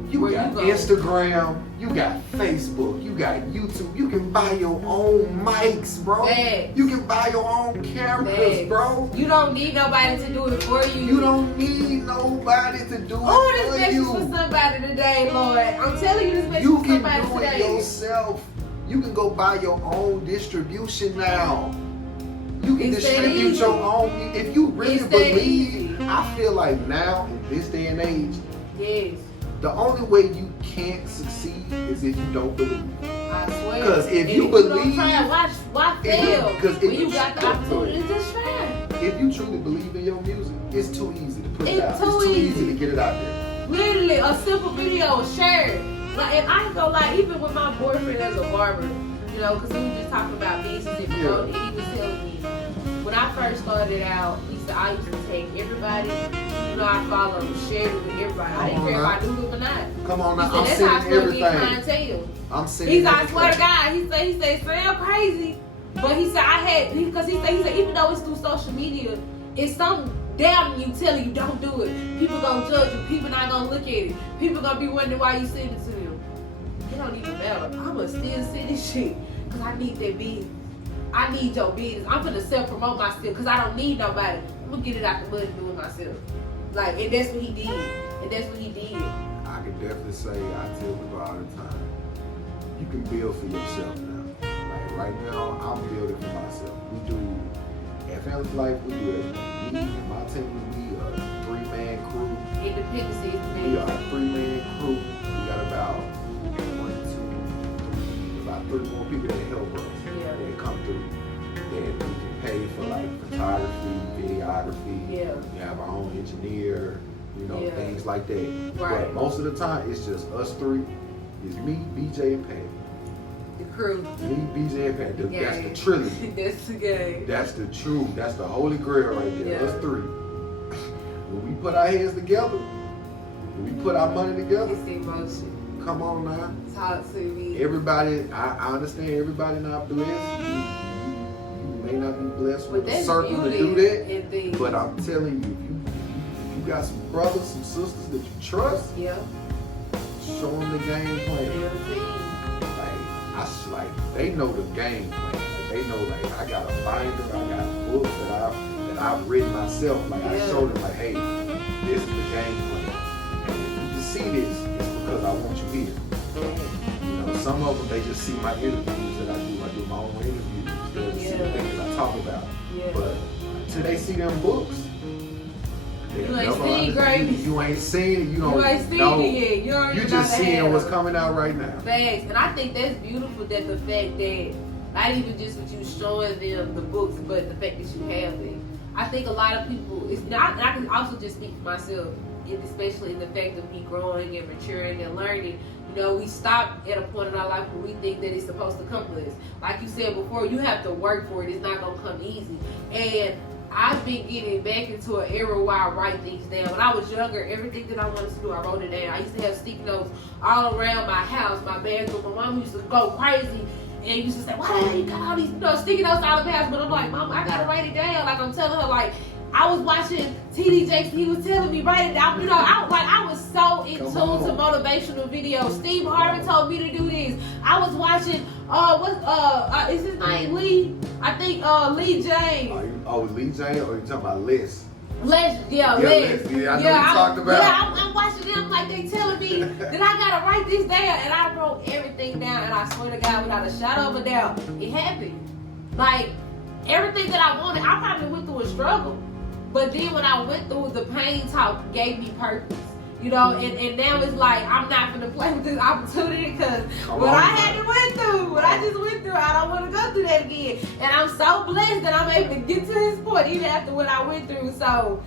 you got Instagram, you got Facebook, you got YouTube, you can buy your own mics, bro. You can buy your own cameras, bro. You don't need nobody to do it for you. You don't need nobody to do it for you. Oh, this message for somebody today, Lord. I'm telling you, this message for somebody today. You can do it yourself. You can go buy your own distribution now. You can distribute your own. If you really believe, I feel like now in this day and age, the only way you can't succeed is if you don't believe. I swear. Because if you believe, why fail? When you got the opportunity, just try. If you truly believe in your music, it's too easy to put it out. It's too easy to get it out there. Literally, a simple video, share it. Like, and I go like, even with my boyfriend as a barber, you know, because we were just talking about business and promoting, and he was telling me, when I first started out, he said I used to take everybody, you know, I follow him, share it with everybody. I didn't care if I knew him or not. Come on now, he said, that's how I started getting clientele. I'm saying He's like, I swear to God, he said, sound crazy. But he said, because he said, even though it's through social media, it's some damn you telling you don't do it. People gonna judge you. People not gonna look at it. People gonna be wondering why you send it to them. It don't even matter. I'ma still send this shit because I need that business. I need your business. I'm gonna self-promote myself because I don't need nobody. I'm gonna get it out the mud and do it myself. Like, and that's what he did. I can definitely say, I tell people all the time, you can build for yourself now. Like right now, I'm building for myself. We do at Family Life. We do everything. Me and my team, we are a 3-man crew. Independence is We are a 3-man crew. We got about 3 more people that help us. Yeah. That come through. That we can pay for like photography, videography. Yeah. We have our own engineer, things like that. Right. But most of the time, it's just us 3. It's me, BJ, and Pat. The crew. Me, BJ, and Pat. That's the trilogy. That's the game. That's the truth. That's the holy grail right there. Yeah. Us 3. When we put our heads together, when we put our money together, It's emotion. come on now. Talk to me. Everybody, I understand everybody not blessed. You may not be blessed with a circle to do that. But I'm telling you, if you got some brothers, some sisters that you trust, Yeah. show them the game plan. Like they know the game plan. They know like I got a binder, I got books that I've written myself. Like I show them like, hey, this is the game plan. And if you can see this, it's because I want you here. Some of them they just see my interviews that I do. I do my own interviews. They'll see the things I talk about. Yeah. But until they see them books, You ain't seen greatness. You ain't seen it. You You ain't seen know. it yet. You don't You even just know the seeing hell. what's coming out right now. Facts. And I think that's beautiful that the fact that not even just with you showing them the books, but the fact that you have it. I think a lot of people, it's not, and I can also just speak for myself, especially in the fact of me growing and maturing and learning. We stop at a point in our life where we think that it's supposed to come to us. Like you said before, you have to work for it. It's not going to come easy. And I've been getting back into an era where I write things down. When I was younger, everything that I wanted to do, I wrote it down. I used to have sticky notes all around my house, my bathroom. My mom used to go crazy and used to say, why you got all these sticky notes all over the house? But I'm like, Mom, I got to write it down. Like I'm telling her, like, I was watching TD Jakes, he was telling me, write it down. I was so in tune to motivational videos. Steve Harvey told me to do this. I was watching, is his name Lee? I think Lee James. Lee James, or you talking about Les? Les. Yeah, I know you talked about. Yeah, I'm watching them like they telling me that I gotta write this down, and I wrote everything down, and I swear to God, without a shadow of a doubt, it happened. Like everything that I wanted, I probably went through a struggle. But then when I went through, the pain talk gave me purpose, and now it's like, I'm not gonna play with this opportunity because what I had to went through, what I just went through, I don't want to go through that again. And I'm so blessed that I'm able to get to this point even after what I went through. So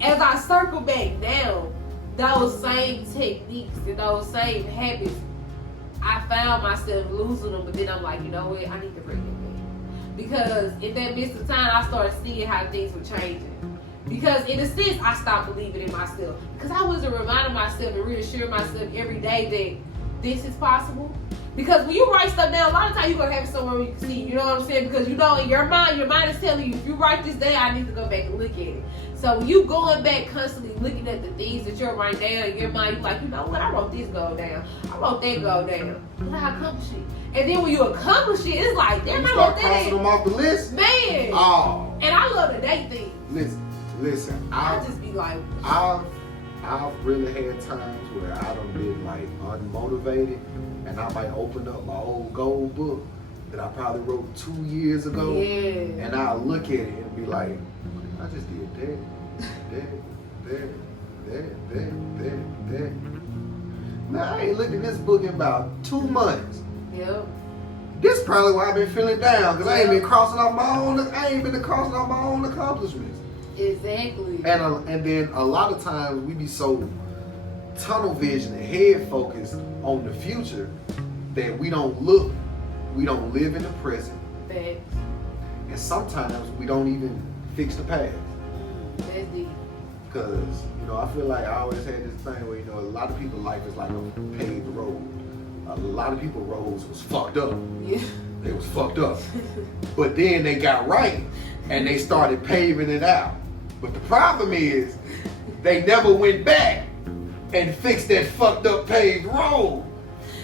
as I circle back now, those same techniques and those same habits, I found myself losing them, but then I'm like, you know what, I need to bring it back. Because in that midst of time, I started seeing how things were changing. Because in a sense, I stopped believing in myself. Because I wasn't reminding myself and reassuring myself every day that this is possible. Because when you write stuff down, a lot of times you're going to have it somewhere where you can see, you know what I'm saying? Because in your mind is telling you, if you write this down, I need to go back and look at it. So when you going back constantly looking at the things that you're writing down in your mind, you're like, you know what, I wrote this goal down. I wrote that goal down. But I accomplished it. And then when you accomplish it, it's like, damn, I wrote that. You start crossing them off the list? Man. Oh. And I love to date things. Listen. I just be like, I've really had times where I done been like unmotivated, and I might open up my old goal book that I probably wrote 2 years ago, and I'll look at it and be like, I just did that. Now I ain't looked at this book in about 2 months. yep. This probably why I've been feeling down, because I ain't been crossing off my own accomplishments. Exactly. And then a lot of times we be so tunnel vision and head focused on the future that we don't live in the present. Facts. And sometimes we don't even fix the past. That's deep. Because, I feel like I always had this thing where, a lot of people's life is like a paved road. A lot of people's roads was fucked up. Yeah. They was fucked up. But then they got right and they started paving it out. But the problem is they never went back and fixed that fucked up paved road.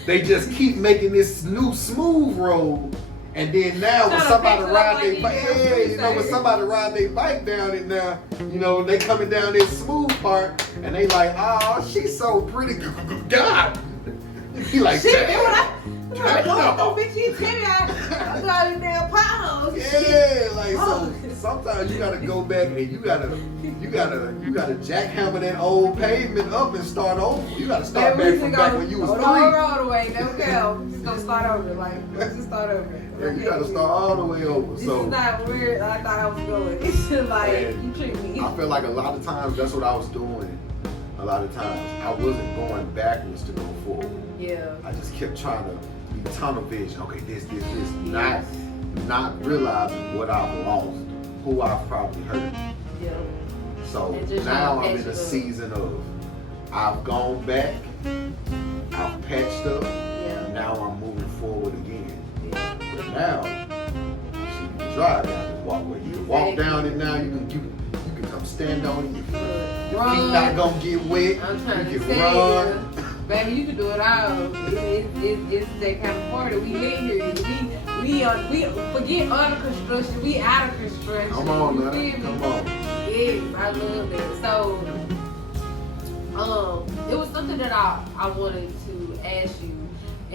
They just keep making this new smooth road. And then now when somebody ride their bike, when somebody ride their bike down it now, they coming down this smooth part and they like, oh, she's so pretty. God. He like, shit, damn. man, like, oh, bitch, you tell me I got these damn potholes. Yeah, like Oh. so sometimes you gotta go back and you gotta jackhammer that old pavement up and start over. You gotta start back from back when you was three. three. The whole road away, no go. Just gonna start over, like let's just start over. Yeah, you gotta start all the way over. This So is not where I thought I was going. It's just like And you treat me. I feel like a lot of times that's what I was doing. A lot of times I wasn't going backwards to go forward. Yeah. I just kept trying to be tunnel vision. Okay, this, Yes. not realizing what I've lost, who I've probably hurt. Yeah. So And just now trying to I'm in patch a it up. season of I've gone back, I've patched up, Yeah. now I'm moving forward again. Yeah. But now, you can drive down this walkway. You can walk down it now. You can come stand on it. Your feet not gonna get wet. I'm trying You to can say, run. baby, you can do it all. It's that kind of party we live here. We forget under construction. We out of construction. Come on, You man. feel me? Come on. Yes, I love that. So, it was something that I wanted to ask you,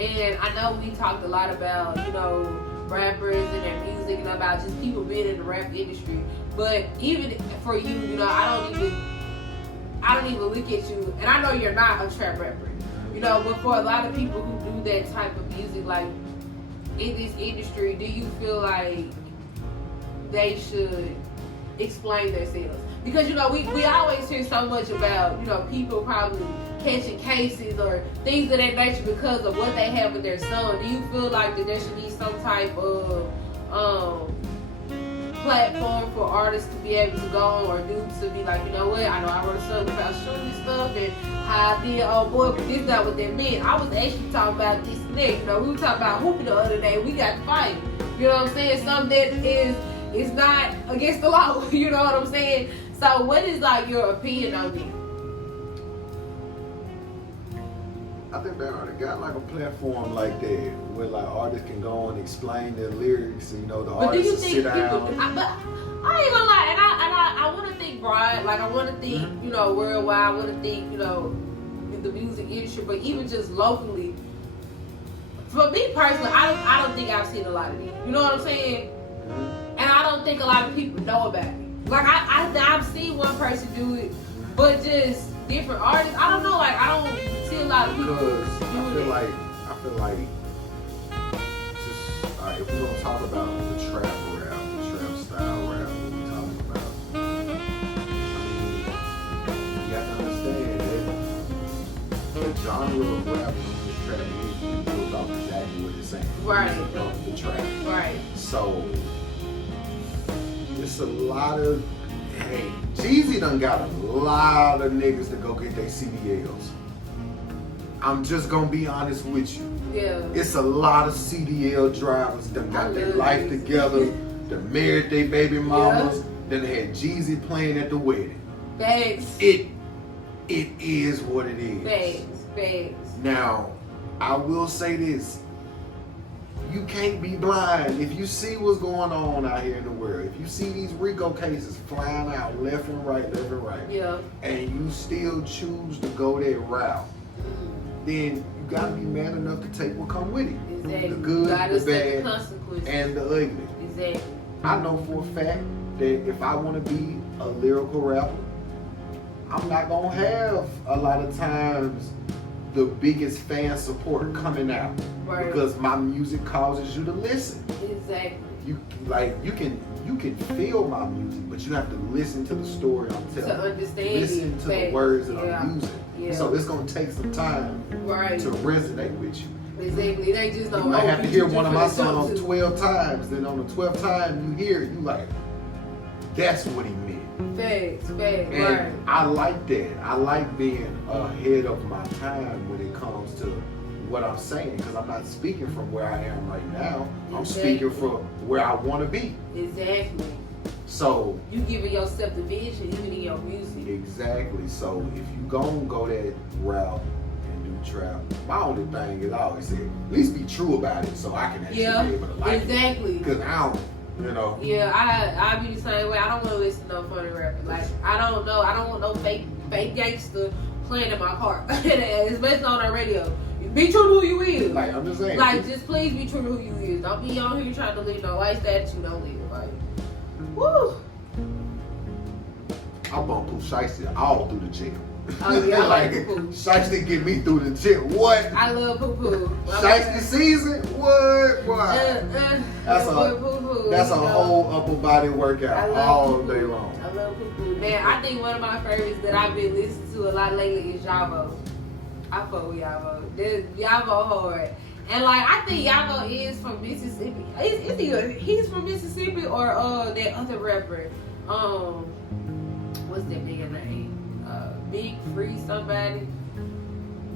and I know we talked a lot about rappers and their music and about just people being in the rap industry. But even for you, I don't even look at you, and I know you're not a trap rapper, but for a lot of people who do that type of music, like in this industry, do you feel like they should explain themselves? Because we always hear so much about people probably catching cases or things of that nature because of what they have with their song. Do you feel like that there should be some type of platform for artists to be able to go on or do to be like, I know I wrote a song about shooting stuff and how I did, oh boy, but this not what that meant. I was actually talking about this and that. We were talking about hooping the other day. We got to fight. You know what I'm saying? Something that is not against the law. You know what I'm saying? So what is like your opinion on it? I think they already got like a platform like that where like artists can go and explain their lyrics. And, the But do artists you will think sit people? down. I ain't gonna lie, and I want to think broad. Like I want to think, worldwide. I want to think, in the music industry, but even just locally. For me personally, I don't think I've seen a lot of it. You know what I'm saying? And I don't think a lot of people know about it. Like I've seen one person do it, but just different artists. I don't know. Like I don't see a lot of people Because doing it. I feel like just if we're gonna talk about the trap rap, the trap style rap, what we talking about, you have to understand that the genre of rap and the trap is built off exactly what it's saying. Right. It's off the trap. Right. So it's a lot of Jeezy done got a lot of niggas to go get their CDLs. I'm just gonna be honest with you. Yeah. It's a lot of CDL drivers that got their life Jeezy. together, that married their baby mamas, that had Jeezy playing at the wedding. Thanks. It is what it is. Thanks. Now, I will say this. You can't be blind. If you see what's going on out here in the world, if you see these RICO cases flying out left and right, Yeah. and you still choose to go that route, then you gotta be man enough to take what come with it. Exactly. The good, Gotta the accept the bad, consequences. and the ugly. Exactly. I know for a fact that if I want to be a lyrical rapper, I'm not gonna have a lot of times the biggest fan support coming out, Right. because my music causes you to listen. Exactly. You can feel my music, but you have to listen to the story I'm telling. To understand Listen it. to the Facts. words that Yeah. I'm using. Yeah. So it's gonna take some time Right. to resonate with you. Exactly. They just don't. You might have to hear one of my songs songs 12 times. Then on the 12th time you hear it, you like, that's what he meant. Facts. And Right. I like that. I like being ahead of my time when it comes to what I'm saying, because I'm not speaking from where I am right now. I'm speaking from where I want to be. Exactly. So You giving yourself the vision even in your music. exactly. So if you gon' go that route and do trap, my only thing is I always say, at least be true about it, so I can actually Yeah. be able to like it. Exactly. Because I don't, Yeah, I be the same way. I don't want to listen to no funny rappers. Like I don't know. I don't want no fake gangster playing in my car, especially on our radio. Be true to who you is. Like, I'm just saying. Like, just please be true to who you is. Don't be on here trying to live no lifestyle that you don't live. Like, woo. I bump Pooh Shiesty all through the gym. Oh yeah, I like like Pooh. Shiesty get me through the gym. What? I love Pooh Pooh. Shiesty season? What? Why? That's a whole upper body workout all day long. I love Pooh Pooh. Man, I think one of my favorites that I've been listening to a lot lately is Yavo. I fuck with Yavo. Yavo hard. And like, I think Yavo is from Mississippi. Is he? He's from Mississippi or that other rapper? What's that nigga name? Big Free somebody.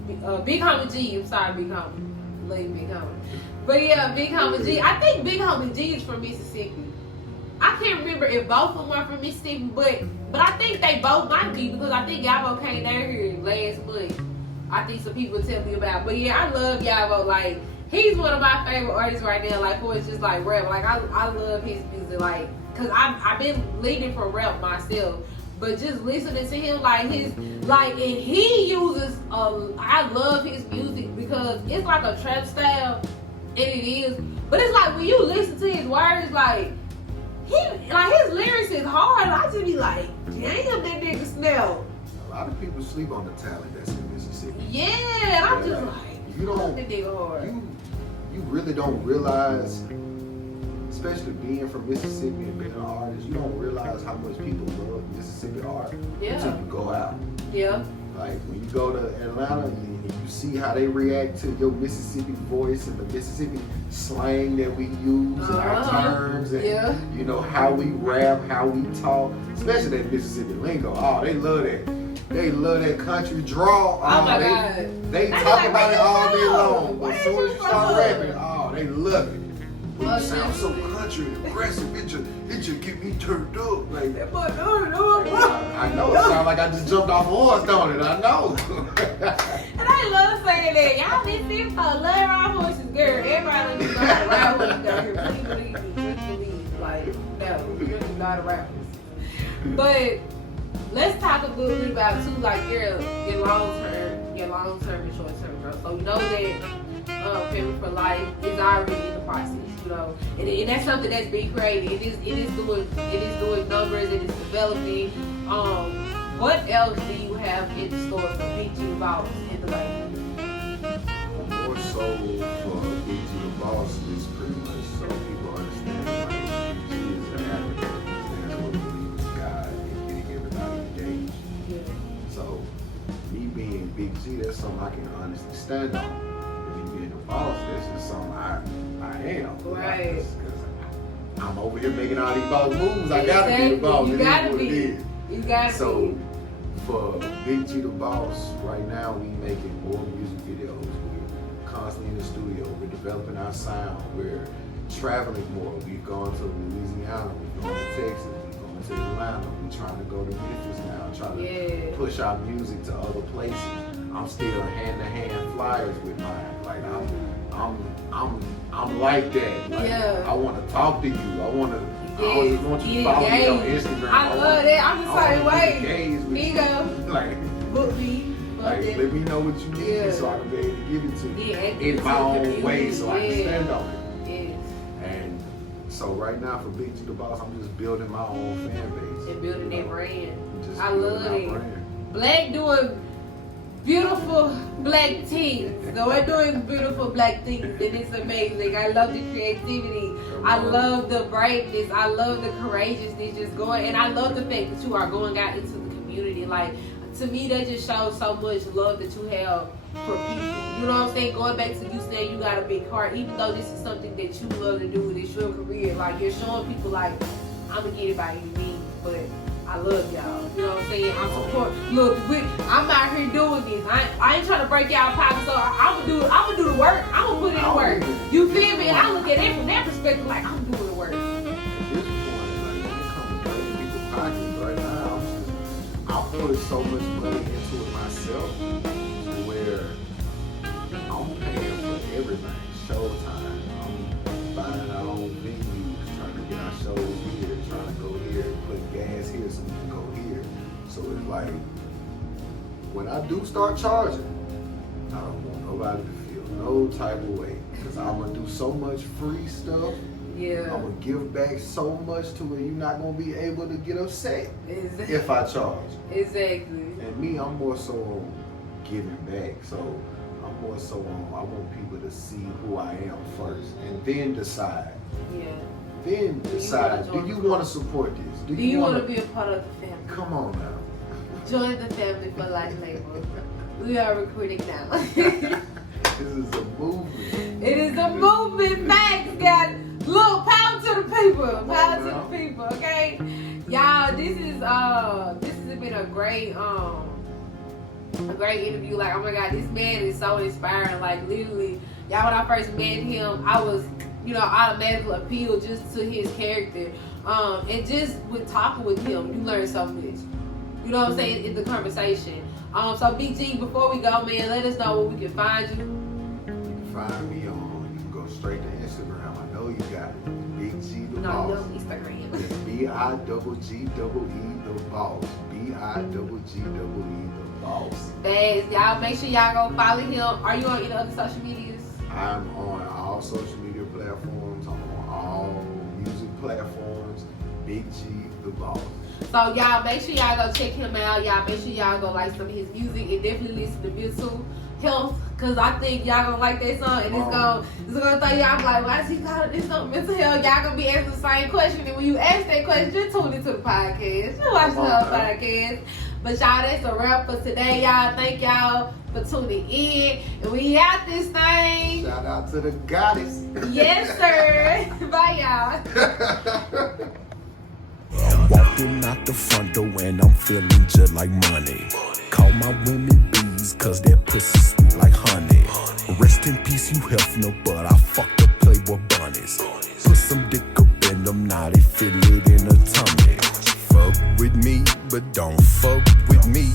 Big Homie G. I'm sorry, Big Homie. Love Big Homie. But yeah, Big Homie G. I think Big Homie G is from Mississippi. I can't remember if both of them are from Mississippi, but I think they both might be because I think Yavo came down here last month. I think some people tell me about. But yeah, I love Yavo. Like, he's one of my favorite artists right now. Like, who is just like rap. Like, I love his music. Like, cause I've been leading from rap myself. But just listening to him, like and he uses, I love his music because it's like a trap style, and it is. But it's like when you listen to his words, like his lyrics is hard. I just be like, damn, that nigga Snell. A lot of people sleep on the talent that's in Mississippi. Yeah, and I'm just like, you don't, that nigga hard. You really don't realize, especially being from Mississippi and being an artist, you don't realize how much people love Mississippi art until you go out. Yeah. Like when you go to Atlanta and you see how they react to your Mississippi voice and the Mississippi slang that we use and our terms and you know how we rap, how we talk, especially that Mississippi lingo. Oh, they love that. They love that country drawl. Oh my God. They talk about it all day long. But as soon as you start rapping, oh, they love it. You sound so country and aggressive. It just get me turned up. Like, I know. It sounds like I just jumped off a horse, don't it? I know. And I love saying that. Y'all Mississippi folks love ride horses, girl. Everybody knows how to ride horses down here. Please believe me. Just believe. Like, no, we really know how to ride horses. But let's talk a little bit about too, like your long term and short term growth. So we know that Family for Life is already in the process, you know, and that's something that's being created. It is doing numbers. It is developing. What else do you have in store for BIGGEETHEBOSS in the way? More so for BIGGEETHEBOSS is pretty much so people understand like BG is an acronym that stands for believing in God and getting everybody engaged. Yeah. So me being Big G, that's something I can honestly stand on. And me being a boss, that's just something I am. Right. Because I'm over here making all these boss moves. I gotta be the boss. You gotta be. You gotta be. So for Big G the Boss, right now we making more music videos. We're constantly in the studio. We're developing our sound. We're traveling more. We've gone to Louisiana. We've gone to Texas. We've gone to Atlanta. We're trying to go to Memphis now. Trying to push our music to other places. I'm still hand-to-hand flyers with mine. Like I'm like that. Like, I want to talk to you. I don't just want you to follow me on Instagram. I love that. I'm the same way. Here you go. Like, book me. Like, let me know what you need so I can be able to give it to you in my own way so I can stand on it. And so right now for Big G the Boss, I'm just building my own fan base. And building that brand. I love it. Black doing beautiful black things. So we're doing beautiful black things and it's amazing. I love the creativity. I love the brightness. I love the courageousness just going. And I love the fact that you are going out into the community. Like, to me, that just shows so much love that you have for people. You know what I'm saying? Going back to you saying you got a big heart, even though this is something that you love to do and it's your career, like you're showing people like, I'm gonna get it by any means, but I love y'all. You know what I'm saying? I'm supporting. Look, I'm out here doing this. I ain't trying to break y'all pockets, so I'm gonna do the work. I'm gonna put in the work. You feel me? And I look at it from that perspective, like I'm doing the work. At this point, like when it comes to breaking people's pockets right now, I'm putting so much money into it myself to where I'm paying for everything. Showtime. I'm buying our own venues, trying to get our shows here, trying to go here, put gas here so we can go here. So it's like, when I do start charging, I don't want nobody to feel no type of way. Because I'm going to do so much free stuff. Yeah. I'm going to give back so much to where you're not going to be able to get upset Exactly. if I charge. Exactly. And me, I'm more so on giving back. So I'm more so on, I want people to see who I am first and then decide. Yeah. Then decide, do you want to support this? Do you want to be a part of the family? Come on now. Join the family for life label. We are recruiting now. This is a movement. It is a movement, facts, guys. Look, power to the people. Power to the people, okay? Y'all, this has been a great interview. Like, oh my God, this man is so inspiring. Like, literally, y'all, when I first met him, I was, automatically appealed just to his character. And just with talking with him, you learn so much. You know what I'm saying? In the conversation. So Big G, before we go, man, let us know where we can find you. You can find me on, you can go straight to Instagram. I know you got it. Big G the No, Boss. you on Instagram. It's BIGGEE the Boss. BIGGEE the Boss. Bags, y'all make sure y'all go follow him. Are you on any other social medias? I'm on all social media platforms. I'm on all music platforms. Big G the Boss. So y'all make sure y'all go check him out. Y'all make sure y'all go like some of his music and definitely listen to Mental Health, cause I think y'all gonna like that song and it's gonna throw y'all like, why is he calling this song Mental Health? Y'all gonna be asking the same question, and when you ask that question, just tune into the podcast. You watch the whole podcast. But y'all, that's a wrap for today, y'all. Thank y'all for tuning in, and we out this thing. Shout out to the goddess. Yes, sir. Bye, y'all. I'm walking out the front door and I'm feeling just like money. Call my women bees cause that pussy sweet like honey. Rest in peace, you Hefner, but I fucked the Playboy bunnies. Put some dick up in them, now they feel it in the tummy. Fuck with me, but don't fuck with me.